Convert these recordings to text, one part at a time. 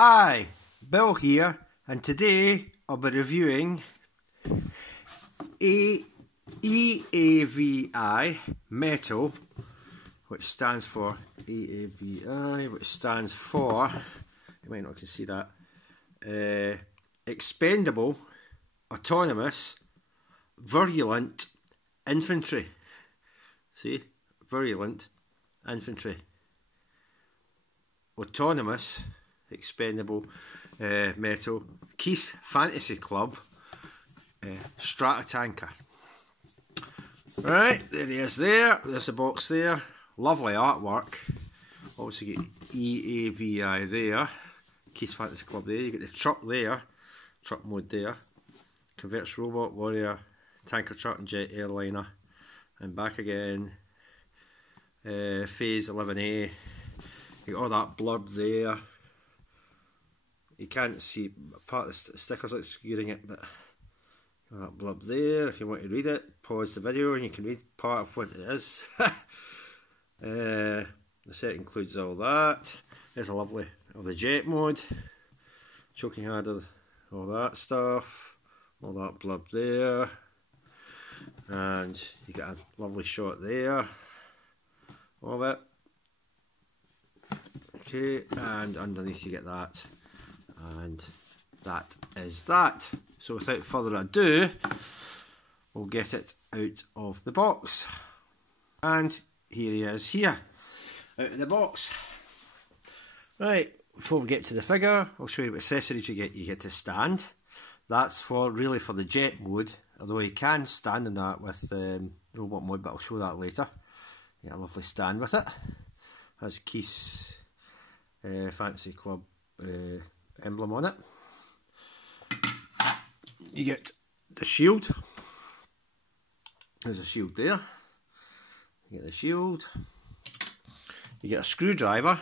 Hi, Bill here, and today I'll be reviewing E.A.V.I. metal, which stands for E.A.V.I, which stands for, you might not can see that, expendable, autonomous, virulent infantry. See, virulent infantry, autonomous, expendable metal, Keith's Fantasy Club, Stratotanker. Right, there he is there, there's the box there, lovely artwork. Also get E.A.V.I. there, Keith's Fantasy Club there, you get the truck there, truck mode there, converts robot, warrior, tanker, truck and jet airliner, and back again, phase 11A, you got all that blurb there. You can't see part of the stickers obscuring it, but that blurb there. If you want to read it, pause the video and you can read part of what it is. The set includes all that. There's a lovely of the jet mode, choking harder, all that stuff, all that blurb there, and you get a lovely shot there of it. Okay, and underneath you get that. And that is that. So without further ado, we'll get it out of the box. And here he is here, out of the box. Right, before we get to the figure, I'll show you what accessories you get. You get to stand. That's really for the jet mode, although you can stand in that with robot mode, but I'll show that later. You get a lovely stand with it. Has Keith's Fantasy Club emblem on it. You get the shield. There's a shield there. You get the shield. You get a screwdriver.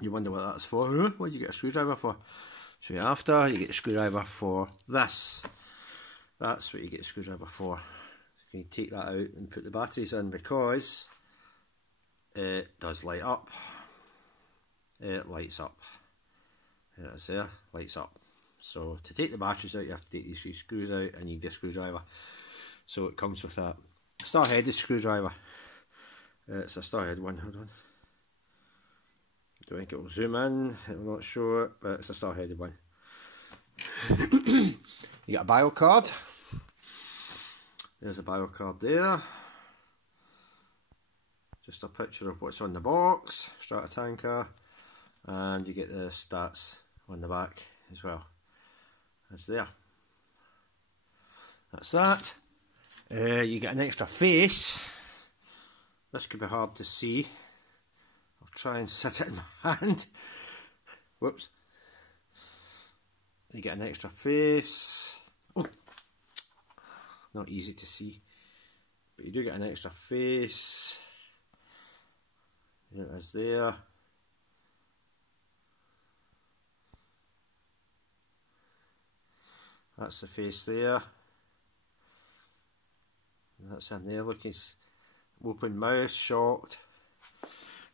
You wonder what that's for. What do you get a screwdriver for? Show you after. You get a screwdriver for this. That's what you get a screwdriver for. You can take that out and put the batteries in because it does light up. It lights up. There it is there, lights up. So to take the batteries out, you have to take these three screws out and you need a screwdriver. So it comes with that star-headed screwdriver. It's a star-headed one, hold on. Don't think it will zoom in, it will not show it, but it's a star-headed one. You get a bio card. There's a bio card there. Just a picture of what's on the box, Stratotanker, and you get the stats on the back as well. That's there. That's that. You get an extra face. This could be hard to see. I'll try and sit it in my hand. Whoops. You get an extra face. Oh, not easy to see, but you do get an extra face. There it is there. That's the face there. That's him there, look, he's open mouth, shocked.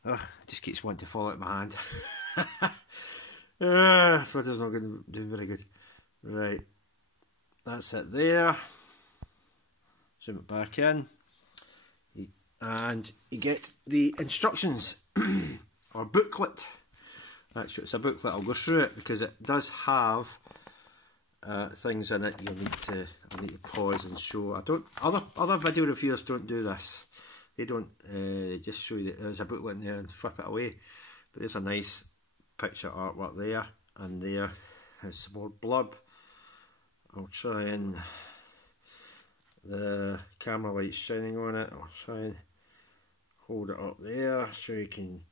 Ugh, it just keeps wanting to fall out of my hand. This video's not going to do very good. Right, that's it there. Zoom it back in. And you get the instructions, or booklet. Actually, it's a booklet, I'll go through it because it does have things in it I need to pause and show. Other video reviewers don't do this. They don't, they just show you that there's a booklet in there and flip it away. But there's a nice picture artwork there, and there is some more blurb. I'll try and, the camera light's shining on it, I'll try and hold it up there so you can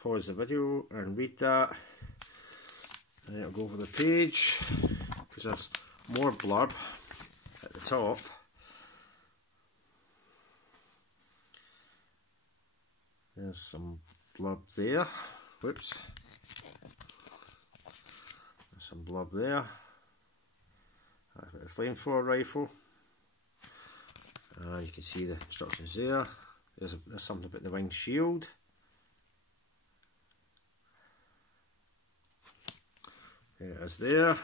pause the video and read that. And I'll go over the page because there's more blurb at the top. There's some blurb there. Whoops. There's some blurb there. The flamethrower rifle. You can see the instructions there. There's something about the wing shield. There it is there.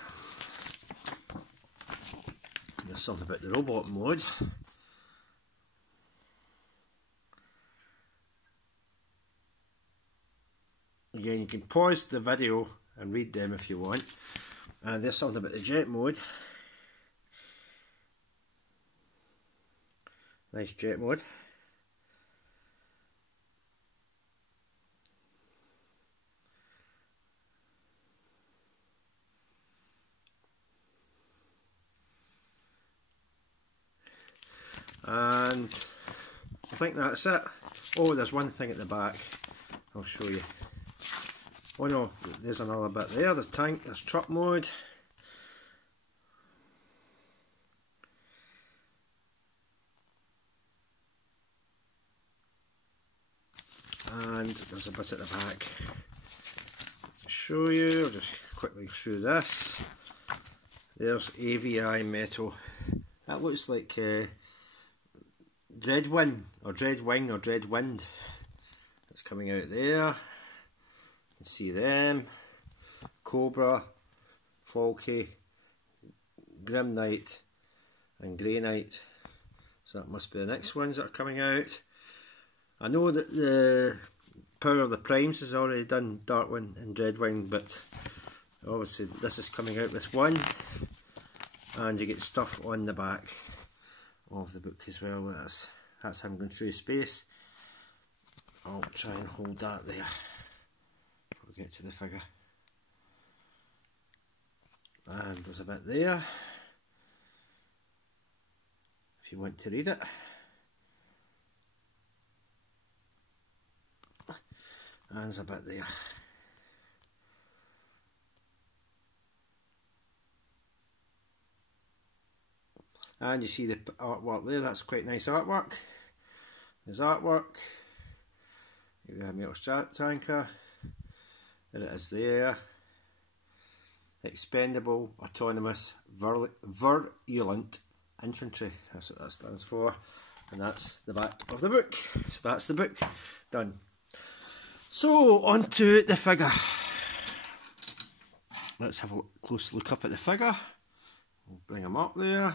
There's something about the robot mode. Again, you can pause the video and read them if you want. And there's something about the jet mode. Nice jet mode. And I think that's it. Oh, there's one thing at the back. I'll show you. Oh no, there's another bit there. There's tank, there's truck mode. And there's a bit at the back. I'll show you, I'll just quickly through this. There's E.A.V.I metal. That looks like Dreadwind, or Dreadwing, or Dreadwind. It's coming out there. You can see them. Cobra, Falky, Grim Knight, and Grey Knight. So that must be the next ones that are coming out. I know that the Power of the Primes has already done Darkwing and Dreadwing, but obviously this is coming out with one, and you get stuff on the back of the book as well. That's him going through space. I'll try and hold that there before we get to the figure. And there's a bit there if you want to read it. And there's a bit there. And you see the artwork there, that's quite nice artwork. There's artwork. Here we have metal Stratotanker. There it is there. Expendable, autonomous, virulent infantry. That's what that stands for. And that's the back of the book. So that's the book done. So on to the figure. Let's have a close look up at the figure. We'll bring him up there.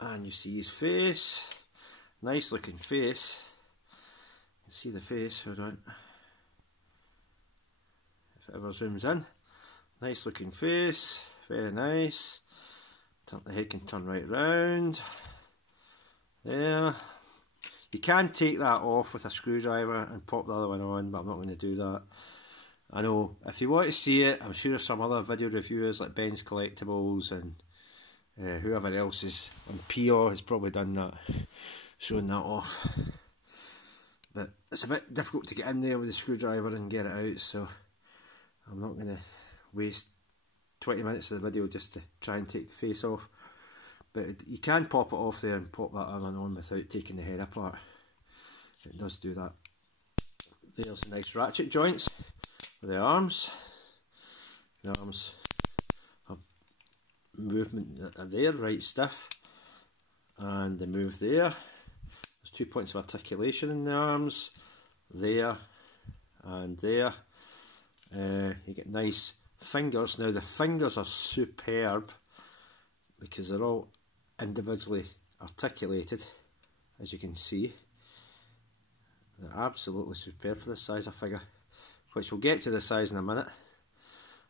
And you see his face. Nice looking face. You can see the face, hold on. If it ever zooms in. Nice looking face, very nice. The head can turn right round. There. You can take that off with a screwdriver and pop the other one on, but I'm not going to do that. I know, if you want to see it, I'm sure some other video reviewers like Ben's Collectibles and whoever else is on P.O. has probably done that, showing that off. But it's a bit difficult to get in there with the screwdriver and get it out, so I'm not going to waste 20 minutes of the video just to try and take the face off. But you can pop it off there and pop that other one on without taking the head apart. It does do that. There's the nice ratchet joints for the arms. The arms have movement there, right stiff, and they move there. There's 2 points of articulation in the arms, there and there. You get nice fingers. Now the fingers are superb because they're all individually articulated, as you can see. They're absolutely superb for this size of figure, which we'll get to the size in a minute.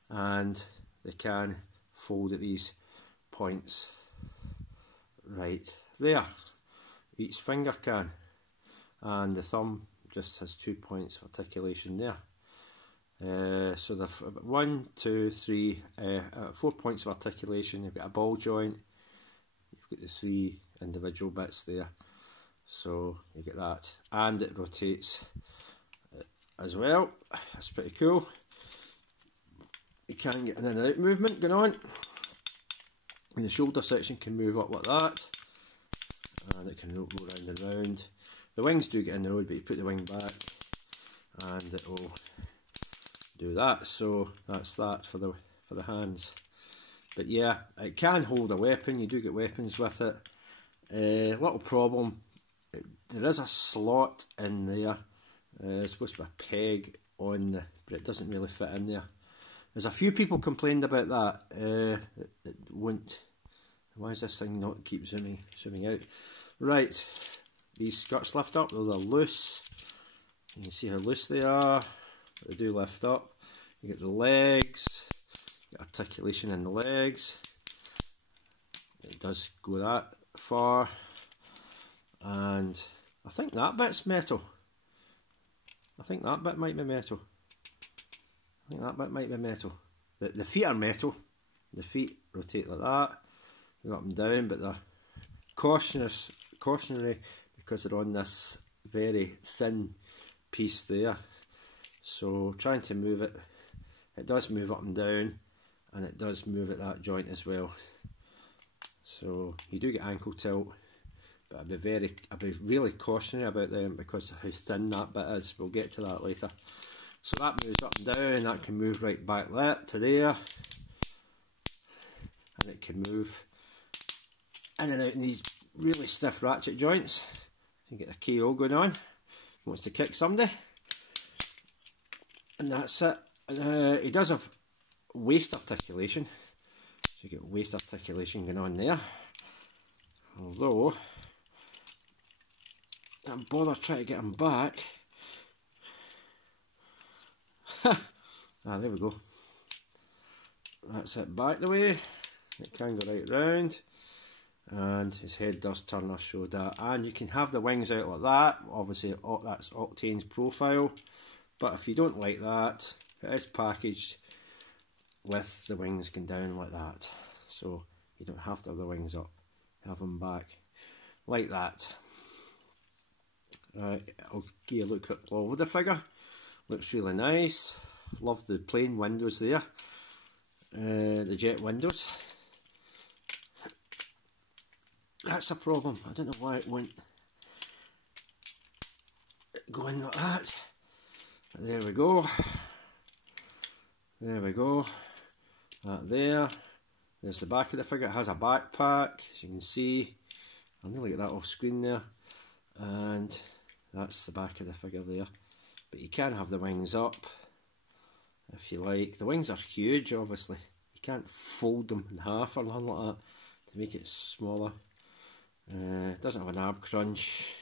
And they can fold at these points right there. Each finger can, and the thumb just has 2 points of articulation there. So the 1, 2, 3, 4 points of articulation. You've got a ball joint, you've got the 3 individual bits there, so you get that, and it rotates as well. That's pretty cool. You can get an in and out movement going on, and the shoulder section can move up like that, and it can go round and round. The wings do get in the road, but you put the wing back and it will do that. So that's that for the hands. But yeah, it can hold a weapon. You do get weapons with it. Little problem, there is a slot in there. It's supposed to be a peg on the, but it doesn't really fit in there. There's a few people complained about that. It won't. Why is this thing not keep zooming out? Right, these skirts lift up, though they're loose. You can see how loose they are. They do lift up. You get the legs, you get articulation in the legs. It does go that far. And I think that bit's metal. I think that bit might be metal. The feet are metal. The feet rotate like that. They go up and down, but they're cautionary because they're on this very thin piece there. So trying to move it, it does move up and down, and it does move at that joint as well. So you do get ankle tilt, but I'd be really cautionary about them because of how thin that bit is. We'll get to that later. So that moves up and down, that can move right back there to there, and it can move in and out in these really stiff ratchet joints. You get a KO going on, wants to kick somebody, and that's it. He does have waist articulation, so you get waist articulation going on there, although I'm bothered trying to get him back. There we go. That's it back the way. It can go right round, and his head does turn, I'll show that. And you can have the wings out like that. Obviously that's Octane's profile, but if you don't like that, it is packaged with the wings going down like that, so you don't have to have the wings up, have them back like that. I'll give you a look at all of the figure. Looks really nice. Love the plain windows there, the jet windows. That's a problem. I don't know why it won't go in like that. But there we go. There we go. That there. There's the back of the figure. It has a backpack, as you can see. I'll nearly get that off screen there. And that's the back of the figure there. But you can have the wings up if you like. The wings are huge, obviously. You can't fold them in half or nothing like that to make it smaller. It doesn't have an ab crunch.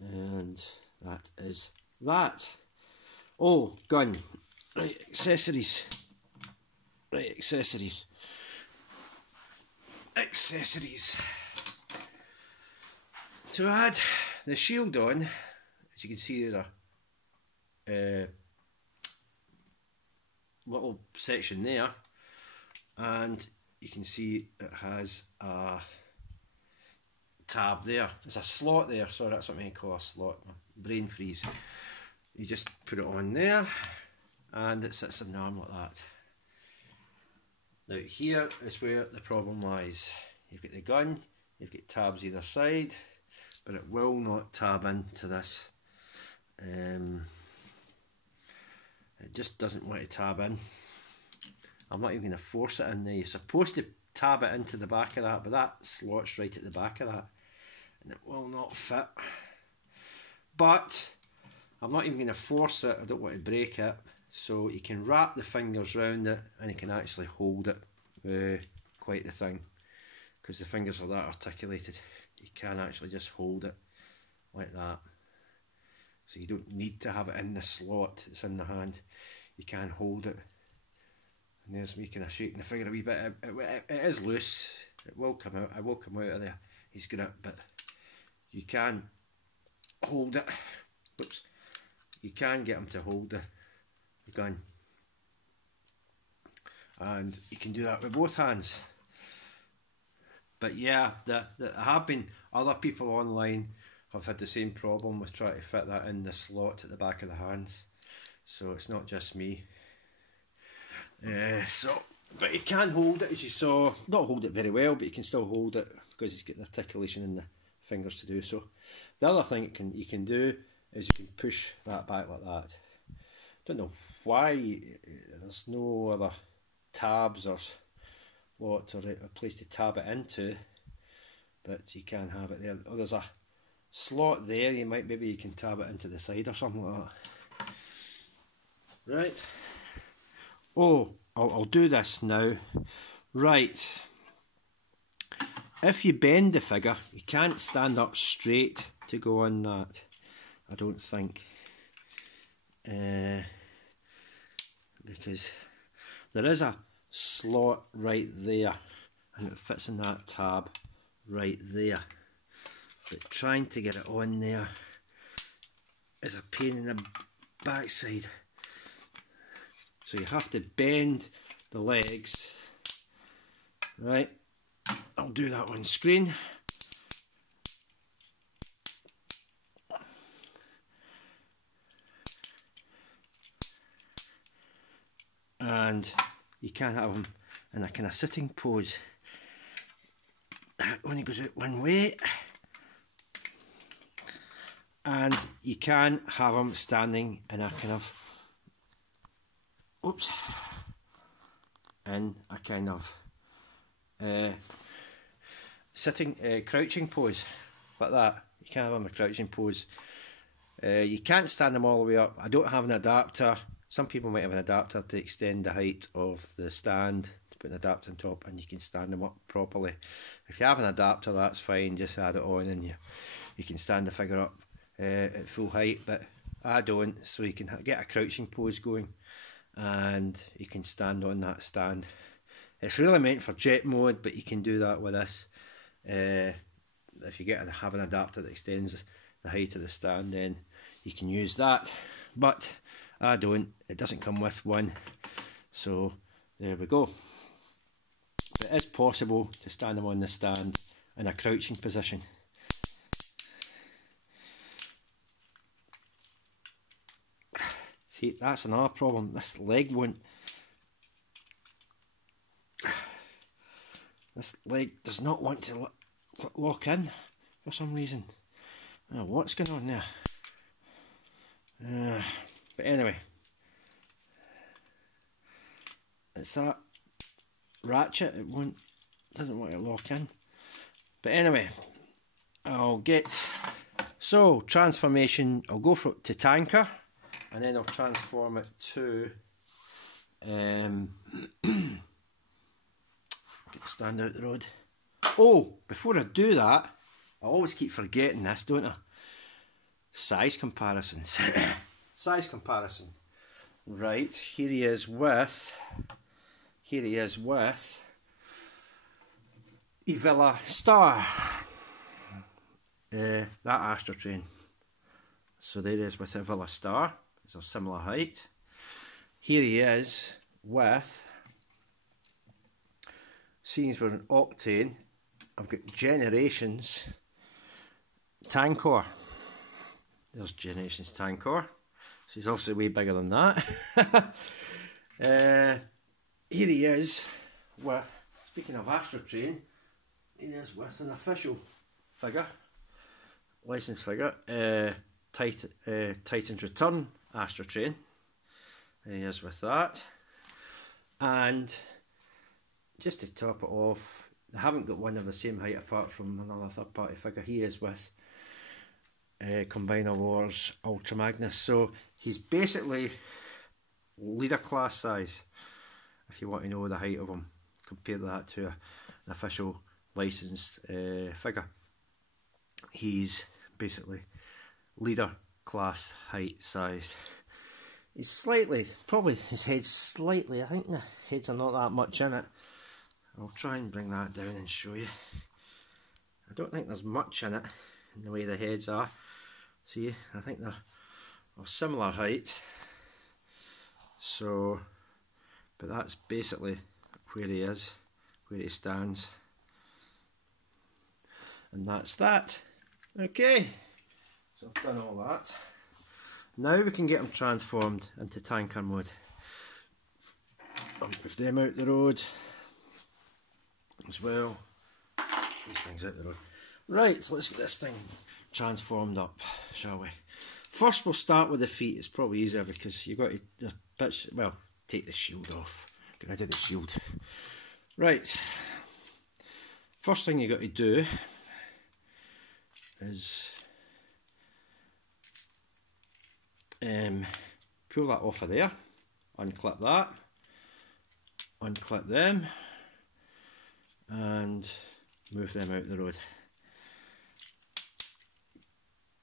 And that is that. Oh, gun. Right, accessories. Right, accessories. Accessories. To add the shield on, as you can see, there's a little section there, and you can see it has a tab there. There's a slot there, sorry, that's what I call a slot. Brain freeze. You just put it on there, and it sits in the arm like that. Now here is where the problem lies. You've got the gun, you've got tabs either side, but it will not tab into this. It just doesn't want to tab in. I'm not even going to force it in there. You're supposed to tab it into the back of that, but that slot's right at the back of that, and it will not fit. But I'm not even going to force it. I don't want to break it. So you can wrap the fingers round it, and you can actually hold it. Quite the thing, because the fingers are that articulated. You can actually just hold it like that. So you don't need to have it in the slot. It's in the hand. You can hold it. And there's me kind of shaking the figure a wee bit. It is loose. It will come out. I will come out of there. He's grip, but you can hold it. Oops. You can get him to hold the gun, and you can do that with both hands. But yeah, there have been other people online have had the same problem with trying to fit that in the slot at the back of the hands, so it's not just me. But you can hold it, as you saw. Not hold it very well, but you can still hold it because you've got the articulation in the fingers to do so. The other thing you can do is you can push that back like that. Don't know why there's no other tabs or what, or a place to tab it into, but you can have it there. Oh, there's a slot there. Maybe you can tab it into the side or something like that. Right. Oh, I'll do this now. Right. If you bend the figure, you can't stand up straight to go on that, I don't think. Because there is a slot right there and it fits in that tab right there. But trying to get it on there is a pain in the backside. So you have to bend the legs. Right, I'll do that on screen. And you can't have them in a kind of sitting pose. That only goes out one way. And you can have them standing in a kind of, oops, in a kind of sitting, crouching pose, like that. You can't have them in a crouching pose. You can't stand them all the way up. I don't have an adapter. Some people might have an adapter to extend the height of the stand, to put an adapter on top, and you can stand them up properly. If you have an adapter, that's fine, just add it on and you can stand the figure up at full height, but I don't, so you can get a crouching pose going and you can stand on that stand. It's really meant for jet mode, but you can do that with this. If you have an adapter that extends the height of the stand, then you can use that, but I don't, it doesn't come with one, so there we go. But it is possible to stand them on the stand in a crouching position. See, that's another problem, this leg won't, this leg does not want to lock in for some reason. I don't know what's going on there. But anyway, it's that ratchet, it doesn't want to lock in. But anyway, I'll get, so transformation, I'll go to tanker and then I'll transform it to stand out the road. Oh, before I do that, I always keep forgetting this, don't I? Size comparisons. Size comparison. Right, here he is with E.A.V.I Star. That Astrotrain. So there he is with E.A.V.I Star. It's a similar height. Here he is with, seeing as we're an Octane, I've got Generations Tankor. There's Generations Tankor. So he's obviously way bigger than that. Here he is with, speaking of Astrotrain, he is with an official figure, licensed figure, Titan's Return Astrotrain. There he is with that. And just to top it off, they haven't got one of the same height apart from another third party figure. He is with Combiner Wars Ultra Magnus, so he's basically leader class size, if you want to know the height of him. Compare that to an official licensed figure. He's basically leader class height size. He's slightly, probably his head's slightly, I think the heads are not that much in it. I'll try and bring that down and show you. I don't think there's much in it in the way the heads are. See, I think they're of similar height. So, but that's basically where he is, where he stands. And that's that. Okay, so I've done all that. Now we can get them transformed into tanker mode. I'll move them out the road as well. These things out the road. Right, so let's get this thing transformed up, shall we? First we'll start with the feet. It's probably easier because you've got to, well, take the shield off. Get rid of the shield. Right. First thing you've got to do is pull that off of there, unclip that, unclip them and move them out the road.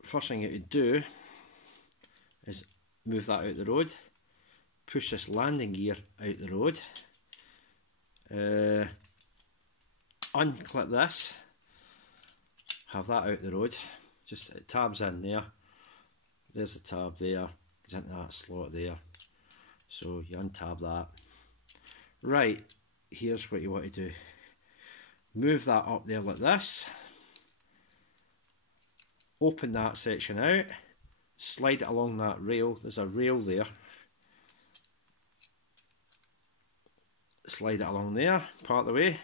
First thing you have to do is move that out the road, push this landing gear out the road, unclip this, have that out the road, just it tabs in there, there's the tab there, goes into that slot there, so you untab that. Right, here's what you want to do, move that up there like this, open that section out, slide it along that rail, there's a rail there, slide it along there, part of the way,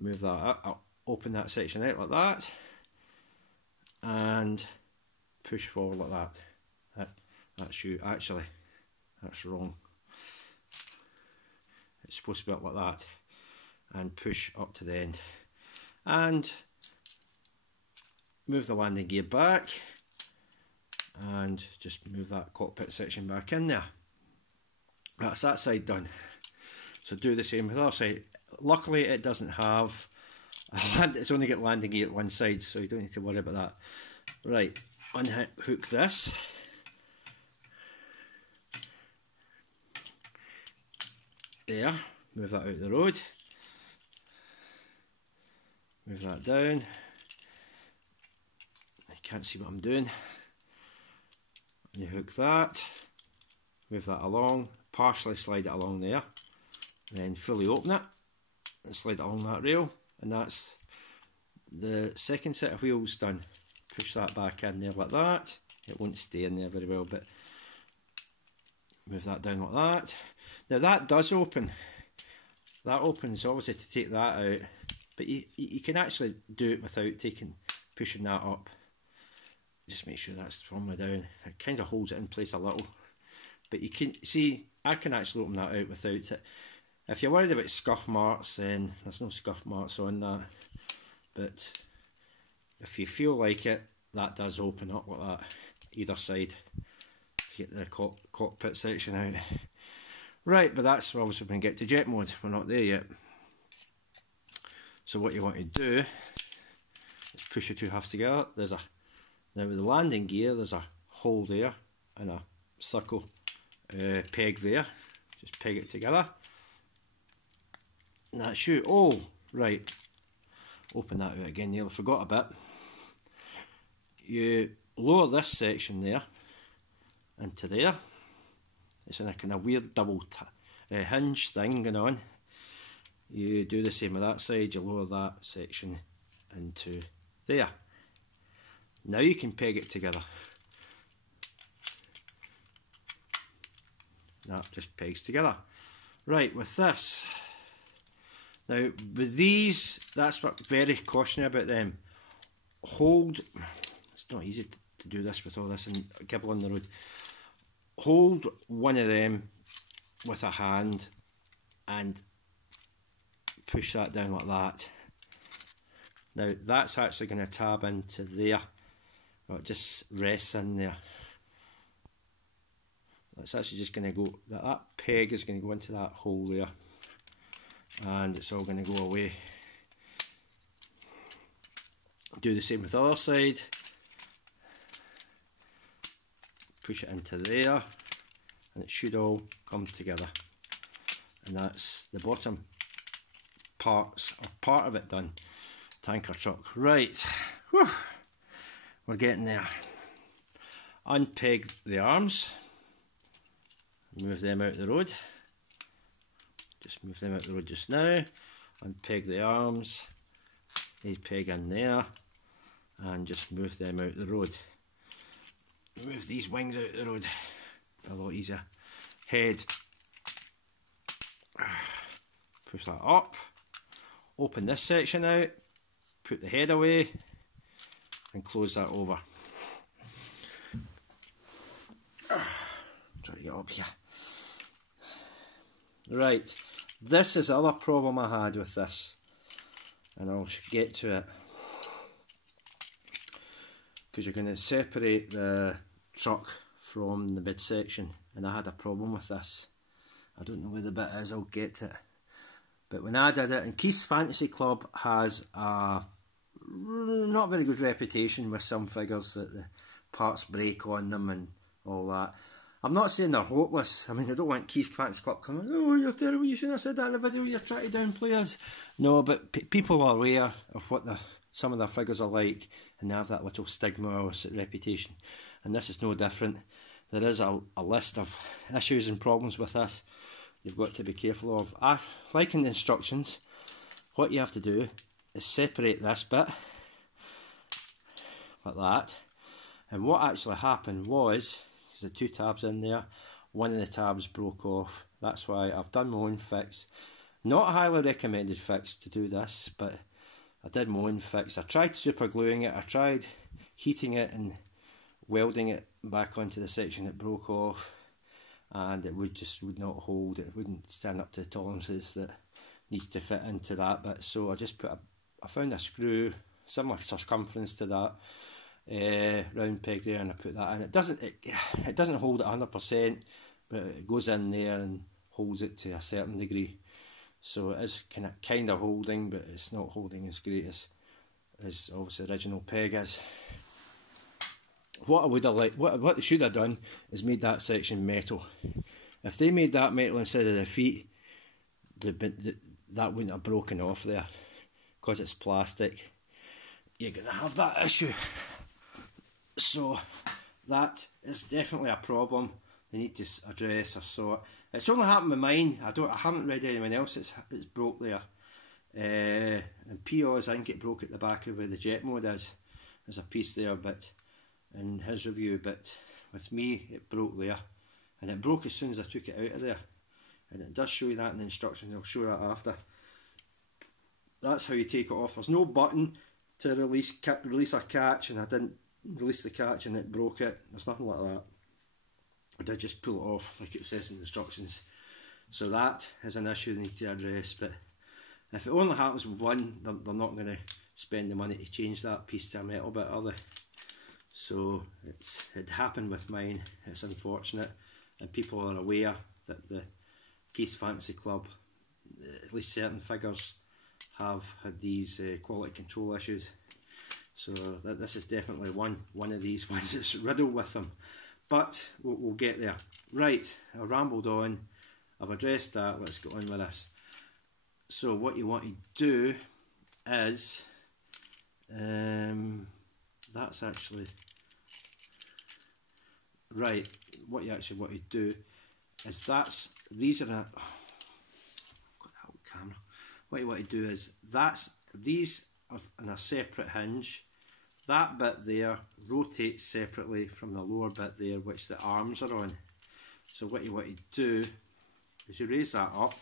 move that up, open that section out like that, and push forward like that. That's you, actually, that's wrong. It's supposed to be up like that, and push up to the end, and move the landing gear back, and just move that cockpit section back in there. That's that side done. So do the same with the other side. Luckily it doesn't have it's only got landing gear at one side, so you don't need to worry about that. Right, unhook this, there, move that out the road, move that down, I can't see what I'm doing, and you hook that, move that along, partially slide it along there, then fully open it and slide it along that rail, and that's the second set of wheels done. Push that back in there like that, it won't stay in there very well, but move that down like that. Now that does open, that opens obviously to take that out, but you can actually do it without pushing that up. Just make sure that's firmly down, it kind of holds it in place a little, but you can see I can actually open that out without it. If you're worried about scuff marks, then there's no scuff marks on that, but if you feel like it, that does open up like that, either side, to get the cockpit section out. Right, but that's obviously when we get to jet mode, we're not there yet. So what you want to do is push your two halves together. Now with the landing gear, there's a hole there and a circle peg there. Just peg it together. And that's you. Oh, right. Open that out again, nearly forgot a bit. You lower this section there into there. It's in a kind of weird double hinge thing going on. You do the same with that side, you lower that section into there. Now you can peg it together. That just pegs together. Right, with this. Now, with these, that's what very cautionary about them. Hold, it's not easy to do this with all this and gibble on the road. Hold one of them with a hand and push that down like that. Now, that's actually going to tab into there. Well, it just rests in there. That's actually just going to go, that peg is going to go into that hole there. And it's all going to go away. Do the same with the other side. Push it into there, and it should all come together. And that's the bottom parts, or part of it done. Tanker truck. Right, whew. We're getting there. Unpeg the arms. Move them out the road. Just move them out the road just now. Unpeg the arms. They peg in there. And just move them out the road. Move these wings out the road. A lot easier. Head. Push that up. Open this section out. Put the head away. And close that over. Try to get up here. Right. This is the other problem I had with this. And I'll get to it. Because you're going to separate the truck from the midsection, and I had a problem with this. I don't know where the bit is, I'll get to it. But when I did it, and Keith's Fantasy Club has a not very good reputation with some figures, that the parts break on them and all that. I'm not saying they're hopeless. I mean, I don't want Keith's Fantasy Club coming, oh, you're terrible, you shouldn't have said that in the video, you're trying to downplay us. No, but people are aware of what some of their figures are like, and they have that little stigma or reputation. And this is no different. There is a list of issues and problems with this you've got to be careful of. Like in the instructions, what you have to do is separate this bit, like that. And what actually happened was, because the 2 tabs in there, one of the tabs broke off. That's why I've done my own fix. Not a highly recommended fix to do this, but I did my own fix. I tried super gluing it, I tried heating it and welding it back onto the section that broke off, and it would not hold, it wouldn't stand up to the tolerances that needs to fit into that bit. So I just I found a screw, similar circumference to that, round peg there, and I put that in. It doesn't hold it 100%, but it goes in there and holds it to a certain degree. So it is kind of holding, but it's not holding as great as obviously the original peg is. What I would have liked, what they should have done is made that section metal. If they made that metal instead of the feet, that wouldn't have broken off there. Because it's plastic, you're going to have that issue. So that is definitely a problem they need to address or sort. It's only happened with mine. I haven't read anyone else it's broke there. And P.O.'s, I think it broke at the back of where the jet mode is. There's a piece there, but in his review, but with me it broke there, and it broke as soon as I took it out of there. And it does show you that in the instructions. I'll show that after. That's how you take it off. There's no button to release a catch, and I didn't release the catch and it broke it. There's nothing like that. I did just pull it off like it says in the instructions. So that is an issue they need to address. But if it only happens with one, they're not going to spend the money to change that piece to a metal bit, are they? So it happened with mine. It's unfortunate, and people are aware that the Keith's Fantasy Club, at least certain figures, have had these quality control issues. So this is definitely one of these ones that's riddled with them. But we'll get there. Right, I rambled on. I've addressed that. Let's get on with this. So what you want to do is, that's actually right. What you actually want to do is these are a. Oh, I've got that old camera. What you want to do is these are on a separate hinge. That bit there rotates separately from the lower bit there, which the arms are on. So what you want to do is you raise that up.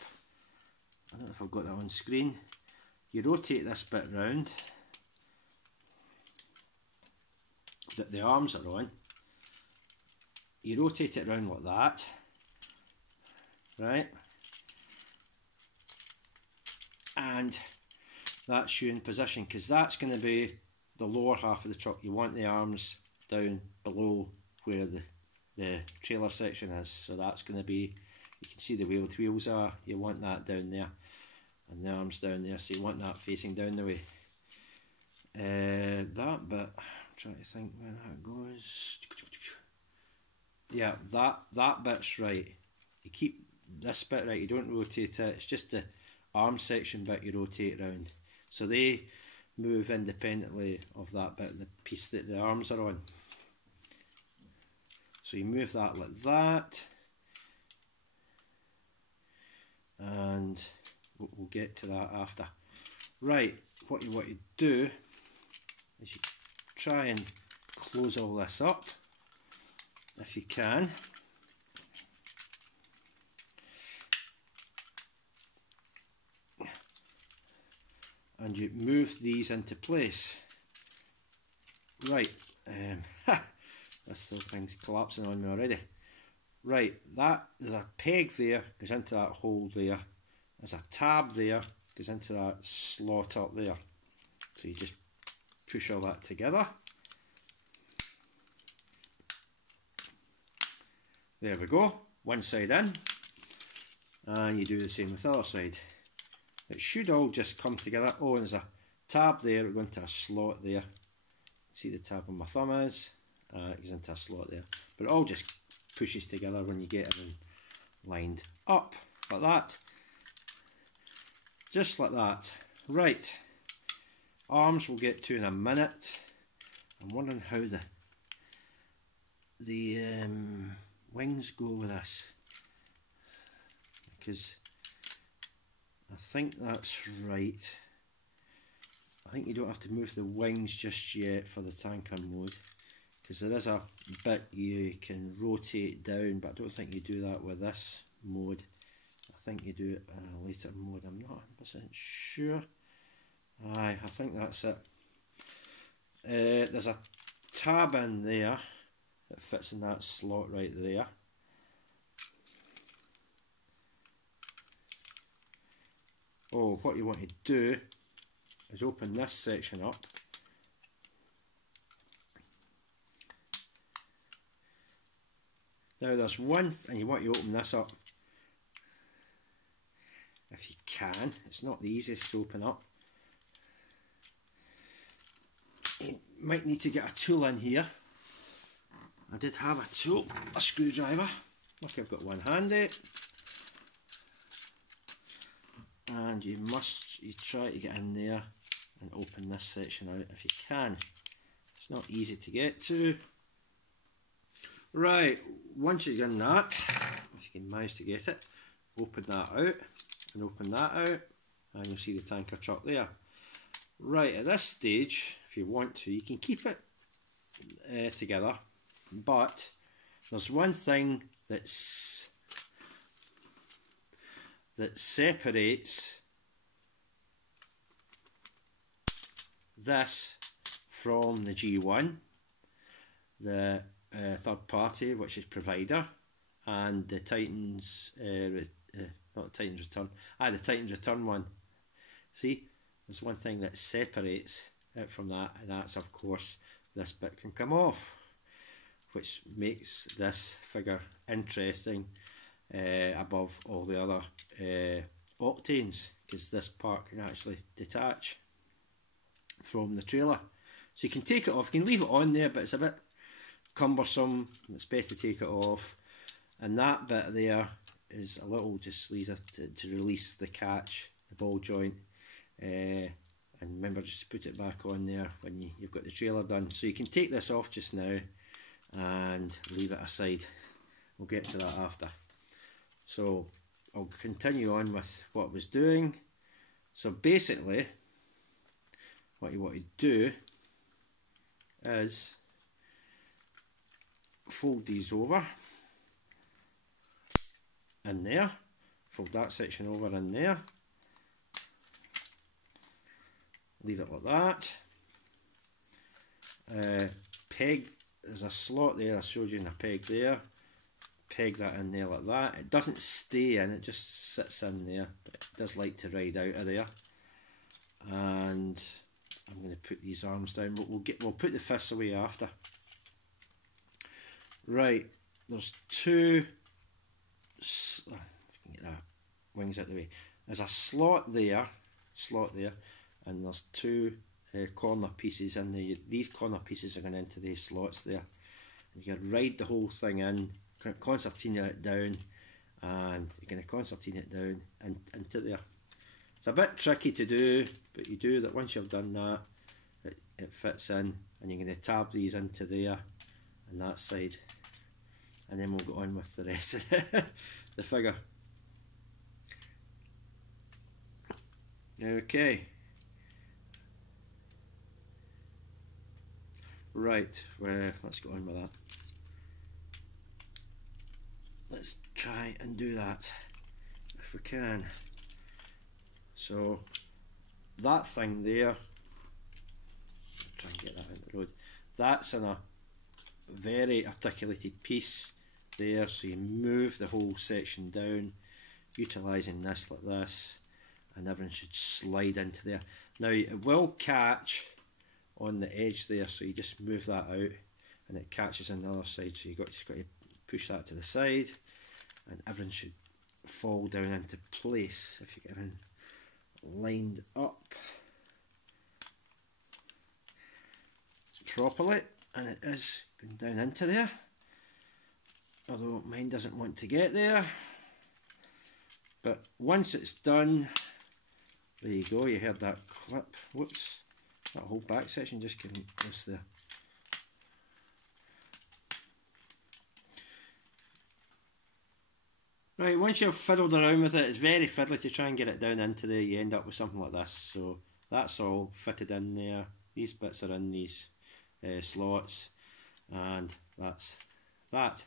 I don't know if I've got that on screen. You rotate this bit round that the arms are on. You rotate it round like that, right? And that's you in position, because that's going to be the lower half of the truck. You want the arms down below where the trailer section is. So that's going to be, you can see the wheels are, you want that down there, and the arms down there, so you want that facing down the way. That bit, I'm trying to think where that goes. Yeah, that bit's right. You keep this bit right, you don't rotate it, it's just the arm section bit you rotate round. So they move independently of that bit, the piece that the arms are on. So you move that like that, and we'll get to that after. Right, what you want to do is you try and close all this up if you can. And you move these into place. Right, this little thing's collapsing on me already. Right, there's a peg there, goes into that hole there. There's a tab there, goes into that slot up there. So you just push all that together. There we go, one side in. and you do the same with the other side. It should all just come together. Oh, and there's a tab there, we're going to a slot there. See the tab on my thumb is? It goes into a slot there. But it all just pushes together when you get everything lined up, like that. Just like that. Right. Arms we'll get to in a minute. I'm wondering how the wings go with this. Because I think that's right. I think you don't have to move the wings just yet for the tanker mode, because there is a bit you can rotate down, but I don't think you do that with this mode. I think you do it in a later mode. I'm not 100% sure. Aye, I think that's it. There's a tab in there that fits in that slot right there. Oh, what you want to do is open this section up. Now there's one, and you want to open this up if you can. It's not the easiest to open up. You might need to get a tool in here. I did have a tool, a screwdriver. Look, I've got one handy. And you try to get in there and open this section out if you can. It's not easy to get to. Right, once you've done that, if you can manage to get it, open that out and open that out, and you'll see the tanker truck there. Right, at this stage, if you want to, you can keep it together, but there's one thing that separates this from the G1, the third party, which is provider, and the Titan's not the Titan's return, the Titan's return one. See, there's one thing that separates it from that, and that's of course this bit can come off, which makes this figure interesting above all the other Octanes, because this part can actually detach from the trailer. So you can take it off, you can leave it on there, but it's a bit cumbersome. It's best to take it off, and that bit there is a little just laser to release the catch, the ball joint, and remember just to put it back on there when you've got the trailer done. So you can take this off just now and leave it aside. We'll get to that after. So I'll continue on with what I was doing. So basically what you want to do is fold these over in there, fold that section over in there, leave it like that. Peg, there's a slot there, I showed you in a peg there, peg that in there like that. It doesn't stay in, it just sits in there, but it does like to ride out of there. And I'm going to put these arms down, but we'll put the fists away after. Right, there's two, get that wings out of the way. There's a slot there, and there's two corner pieces in there. These corner pieces are going into these slots there. And you can ride the whole thing in, concertina it down, and you're going to concertina it down and into there. It's a bit tricky to do, but you do that. Once you've done that, it fits in, and you're going to tab these into there and that side, and then we'll go on with the rest of the figure. Okay. Right, let's go on with that. Let's try and do that if we can. So that thing there, try and get that out the road. That's in a very articulated piece there, so you move the whole section down, utilising this like this, and everything should slide into there. Now it will catch on the edge there, so you just move that out and it catches on the other side, so just got to push that to the side and everything should fall down into place if you get everything lined up properly, and it is going down into there, although mine doesn't want to get there. But once it's done, there you go, you heard that clip, whoops, that whole back section just came across there. Right, once you've fiddled around with it, it's very fiddly to try and get it down into there, you end up with something like this. So that's all fitted in there, these bits are in these slots, and that's that.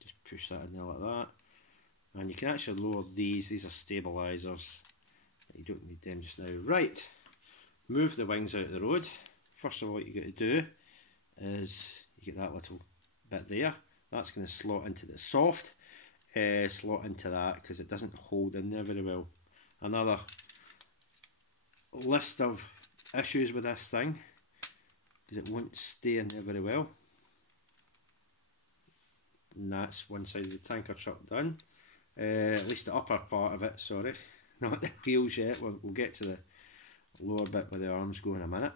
Just push that in there like that, and you can actually lower these are stabilisers, you don't need them just now. Right, move the wings out of the road. First of all, what you got to do is you get that little bit there. That's going to slot into the soft, slot into that because it doesn't hold in there very well. Another list of issues with this thing because it won't stay in there very well. And that's one side of the tanker truck done. At least the upper part of it, sorry. Not the wheels yet, we'll get to the lower bit where the arms go in a minute.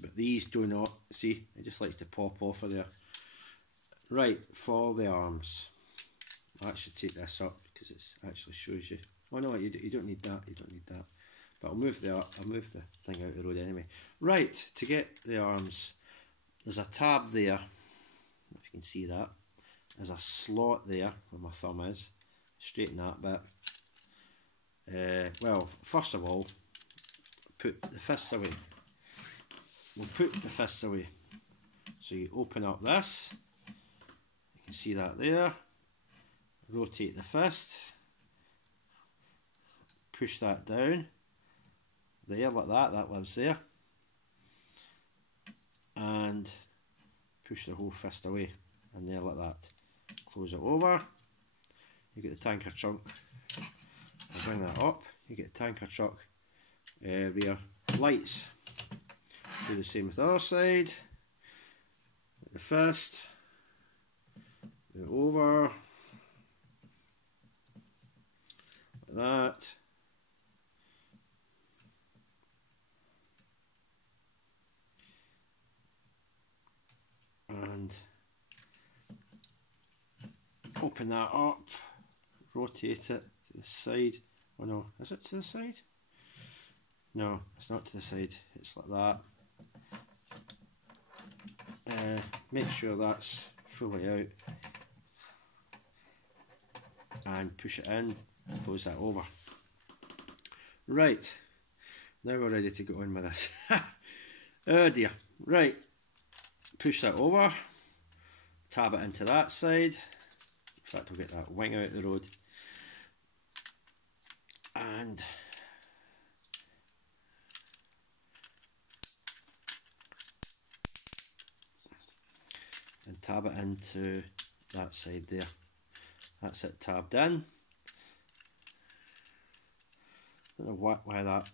But these do not, see, it just likes to pop off of there. Right, for the arms, I should take this up because it actually shows you. Oh no, you don't need that, you don't need that. But I'll move the thing out of the road anyway. Right, to get the arms, there's a tab there, if you can see that. There's a slot there where my thumb is. Straighten that bit. Well, first of all, put the fists away. We'll put the fists away. So you open up this, you can see that there, rotate the fist, push that down, there like that lives there, and push the whole fist away, and there like that. Close it over, you get the tanker trunk, I'll bring that up, you get the tanker truck rear lights. Do the same with the other side. The fist, go over, like that. And open that up, rotate it to the side. Oh no, is it to the side? No, it's not to the side, it's like that. Make sure that's fully out and push it in, close that over. Right, now we're ready to go on with this. Oh dear. Right, push that over, tab it into that side. In fact, we'll get that wing out of the road, and tab it into that side there. That's it tabbed in. I don't know why that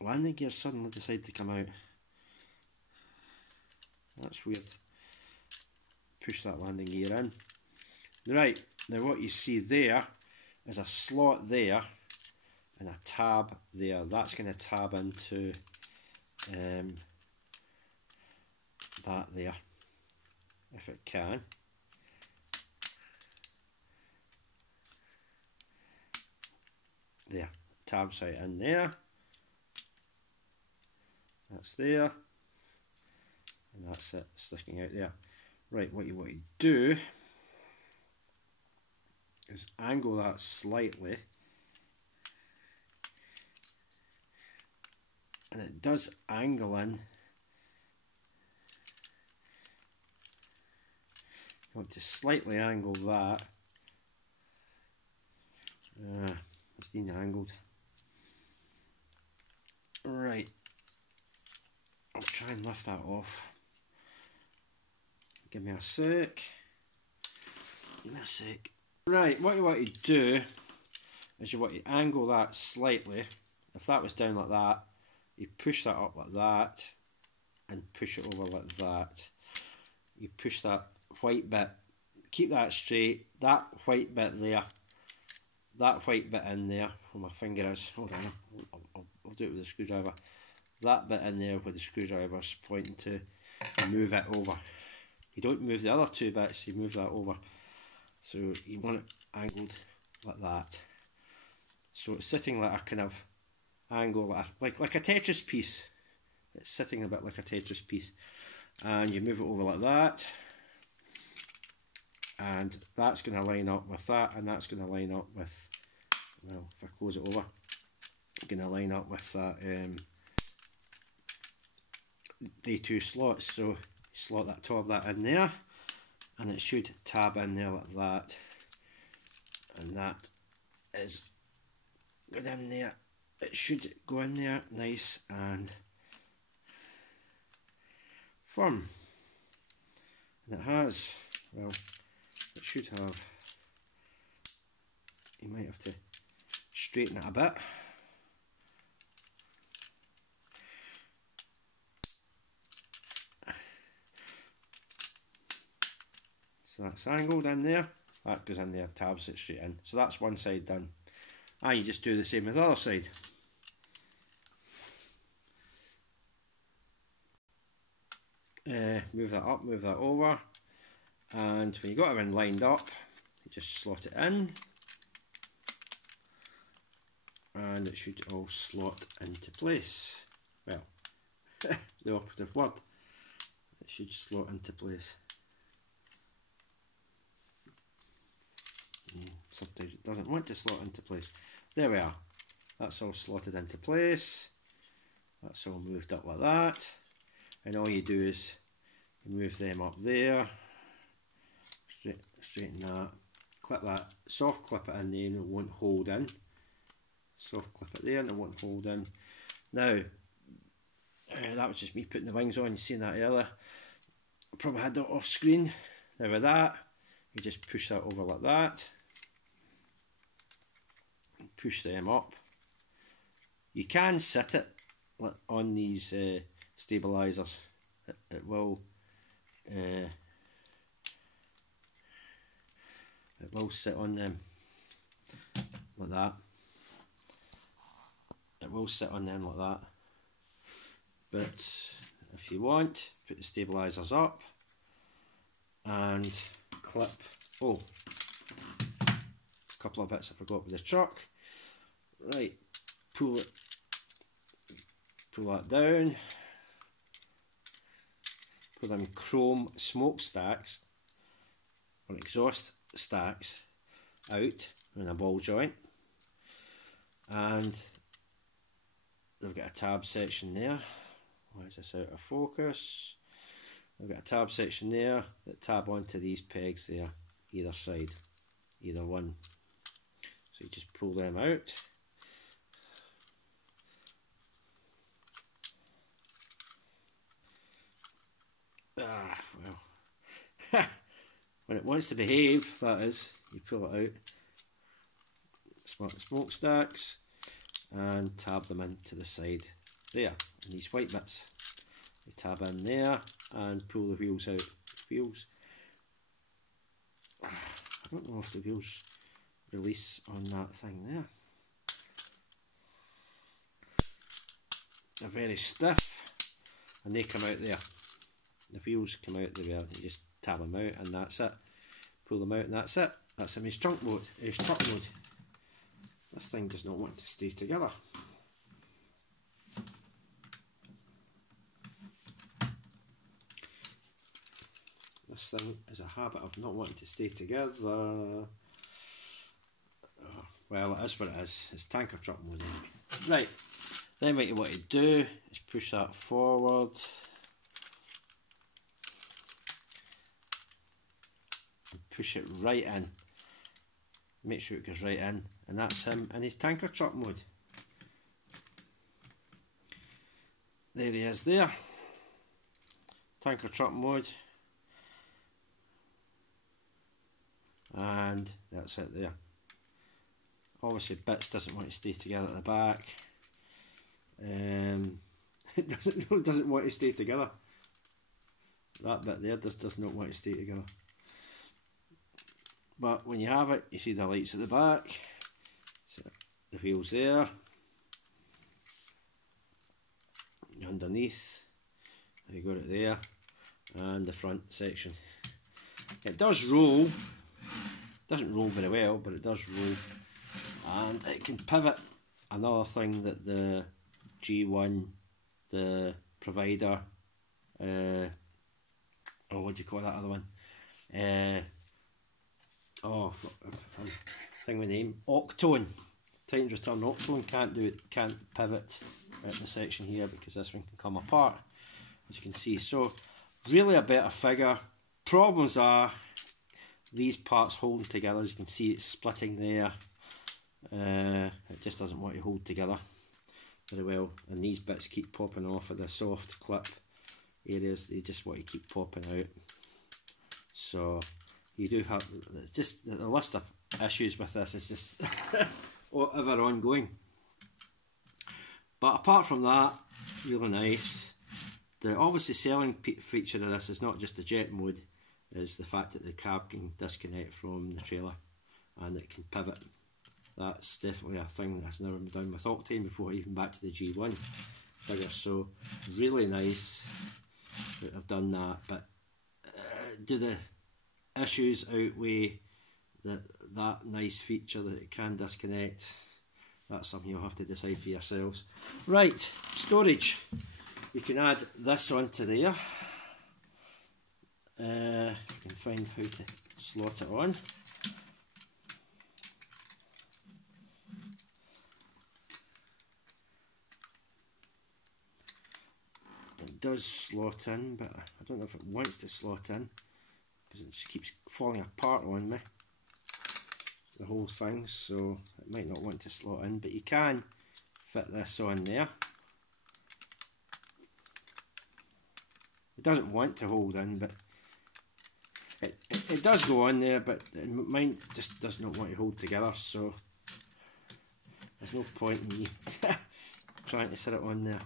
landing gear suddenly decided to come out. That's weird. Push that landing gear in. Right, now what you see there is a slot there and a tab there. That's going to tab into that there, if it can. There, tabs right in there. That's there. And that's it, sticking out there. Right, what you want to do is angle that slightly. And it does angle in. You want to slightly angle that. It's being angled. Right. I'll try and lift that off. Give me a sec. Give me a sec. Right, what you want to do is you want to angle that slightly. If that was down like that, you push that up like that and push it over like that. you push that white bit, keep that straight, that white bit there, that white bit in there, where my finger is, hold on, I'll do it with a screwdriver, that bit in there where the screwdriver's pointing to, move it over. You don't move the other two bits, you move that over. So you want it angled like that. So it's sitting like a kind of angle, like a Tetris piece. It's sitting a bit like a Tetris piece. And you move it over like that. And that's going to line up with that, and that's going to line up with, well, if I close it over, going to line up with that, the two slots. So you slot that top of that in there, and it should tab in there like that, and that is going in there. It should go in there nice and firm, and it has, well, it should have, you might have to straighten it a bit. So that's angled in there, that goes in there, tabs it straight in. So that's one side done. And you just do the same with the other side. Move that up, move that over, and when you got everything lined up, you just slot it in, and it should all slot into place. Well, the operative word, it should slot into place. Sometimes it doesn't want to slot into place. There we are. That's all slotted into place. That's all moved up like that. And all you do is you move them up there. Straighten that. Clip that. Soft clip it in there and it won't hold in. Soft clip it there and it won't hold in. Now, that was just me putting the wings on. You seen that earlier. I probably had that off screen. Now with that, you just push that over like that. Push them up. You can sit it on these stabilisers. It will sit on them like that. It will sit on them like that. But if you want, put the stabilisers up and clip. Oh, a couple of bits I forgot with the truck. Right, pull that down, pull them chrome smokestacks or exhaust stacks out in a ball joint, and they've got a tab section there. Why is this out of focus? They've got a tab section there that tab onto these pegs there, either side, either one. So you just pull them out. Well, when it wants to behave, that is, you pull it out, smart smokestacks, and tab them into the side there. And these white bits, you tab in there and pull the wheels out. Wheels, I don't know if the wheels release on that thing there. They're very stiff, and they come out there. The wheels come out there, you just tab them out and that's it. Pull them out and that's it. That's in his trunk mode, his truck mode. This thing does not want to stay together. This thing is a habit of not wanting to stay together. Oh, well, it is what it is. It's tanker truck mode anyway. Right, then what you want to do is push that forward. Push it right in. Make sure it goes right in, and that's him in his tanker truck mode. There he is there. Tanker truck mode. And that's it there. Obviously bits doesn't want to stay together at the back. It doesn't want to stay together. that bit there does not want to stay together. But when you have it, you see the lights at the back, so the wheels there, underneath, you got it there, and the front section. It does roll, doesn't roll very well, but it does roll, and it can pivot. Another thing that the G1, the provider, or what do you call that other one? Thing with the name, Octane. Titan's Return Octane can't do it, can't pivot at the section here because this one can come apart, as you can see. So really a better figure. Problems are these parts holding together. As you can see, it's splitting there. It just doesn't want to hold together very well, and these bits keep popping off of the soft clip areas. They just want to keep popping out. So you do have, it's just the list of issues with this is just ever ongoing. But apart from that, really nice. The obviously selling feature of this is not just the jet mode, is the fact that the cab can disconnect from the trailer and it can pivot. That's definitely a thing that's never been done with Octane before, even back to the G1 figure. So really nice that I've done that. But do the issues outweigh that nice feature that it can disconnect? That's something you'll have to decide for yourselves. Right, storage. You can add this onto there. You can find how to slot it on. It does slot in, but I don't know if it wants to slot in because it just keeps falling apart on me, the whole thing, so it might not want to slot in, but you can fit this on there. It doesn't want to hold in, but it does go on there, but mine just does not want to hold together, so there's no point in me trying to sit it on there.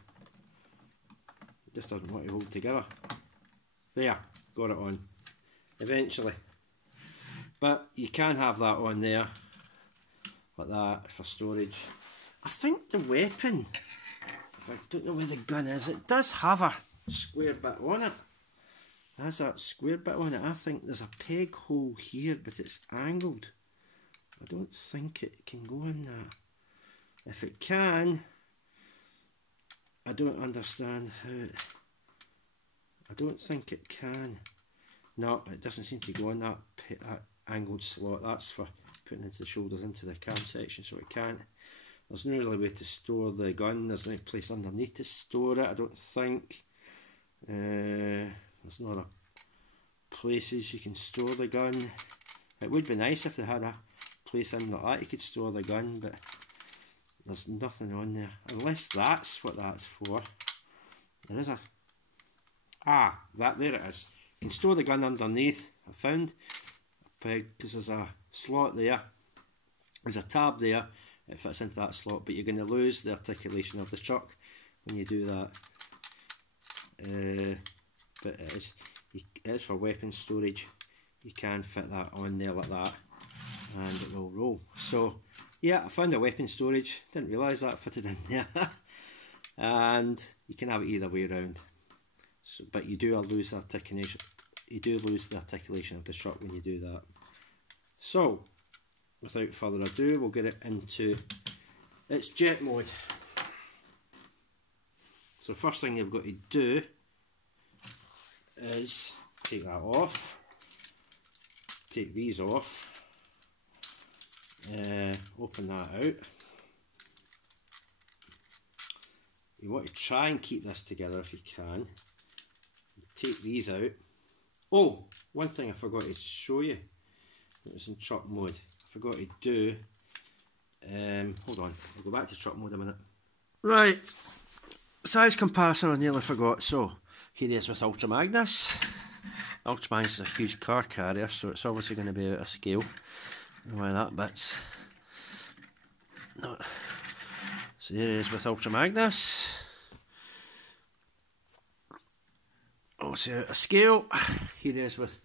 It just doesn't want to hold together. There, got it on eventually. But you can have that on there like that for storage. I think the weapon, if I don't know where the gun is, it does have a square bit on it. It has that square bit on it. I think there's a peg hole here, but it's angled. I don't think it can go in that. If it can, I don't understand how it, I don't think it can. No, it doesn't seem to go in that angled slot. That's for putting into the shoulders into the cam section, so it can't. There's no really way to store the gun. There's no place underneath to store it, I don't think. There's no other places you can store the gun. It would be nice if they had a place in like that you could store the gun, but there's nothing on there. Unless that's what that's for. There is a... Ah, that there it is. You can store the gun underneath. I found a peg, because there's a slot there. There's a tab there. It fits into that slot, but you're going to lose the articulation of the chuck when you do that. But it is for weapon storage. You can fit that on there like that and it will roll. So yeah, I found a weapon storage, didn't realise that fitted in there. And you can have it either way around. So, but you do lose the articulation. You do lose the articulation of the chuck when you do that. So without further ado, we'll get it into its jet mode. So first thing you've got to do is take that off, take these off, open that out. You want to try and keep this together if you can. Take these out. Oh, one thing I forgot to show you. It was in truck mode. I forgot to do. Hold on, I'll go back to truck mode a minute. Right, size comparison I nearly forgot. So here it is with Ultra Magnus. Ultra Magnus is a huge car carrier, so it's obviously going to be out of scale. I don't know why that bit's. No. So here it is with Ultra Magnus. also out of scale. Here he is with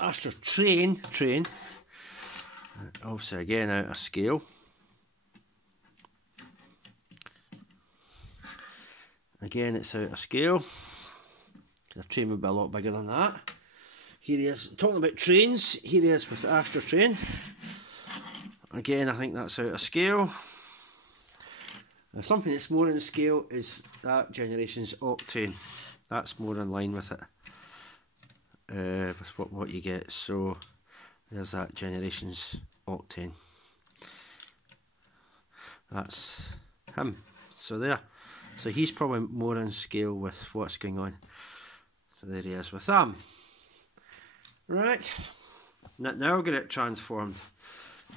Stratotanker, also again out of scale. Again, it's out of scale. The train would be a lot bigger than that. Here he is, talking about trains, here he is with Stratotanker. Again, I think that's out of scale. Now, something that's more in scale is that generation's Octane. That's more in line with it, with what you get. So there's that generation's Octane. That's him. So there. So he's probably more in scale with what's going on. So there he is with them. Right. Now we'll get it transformed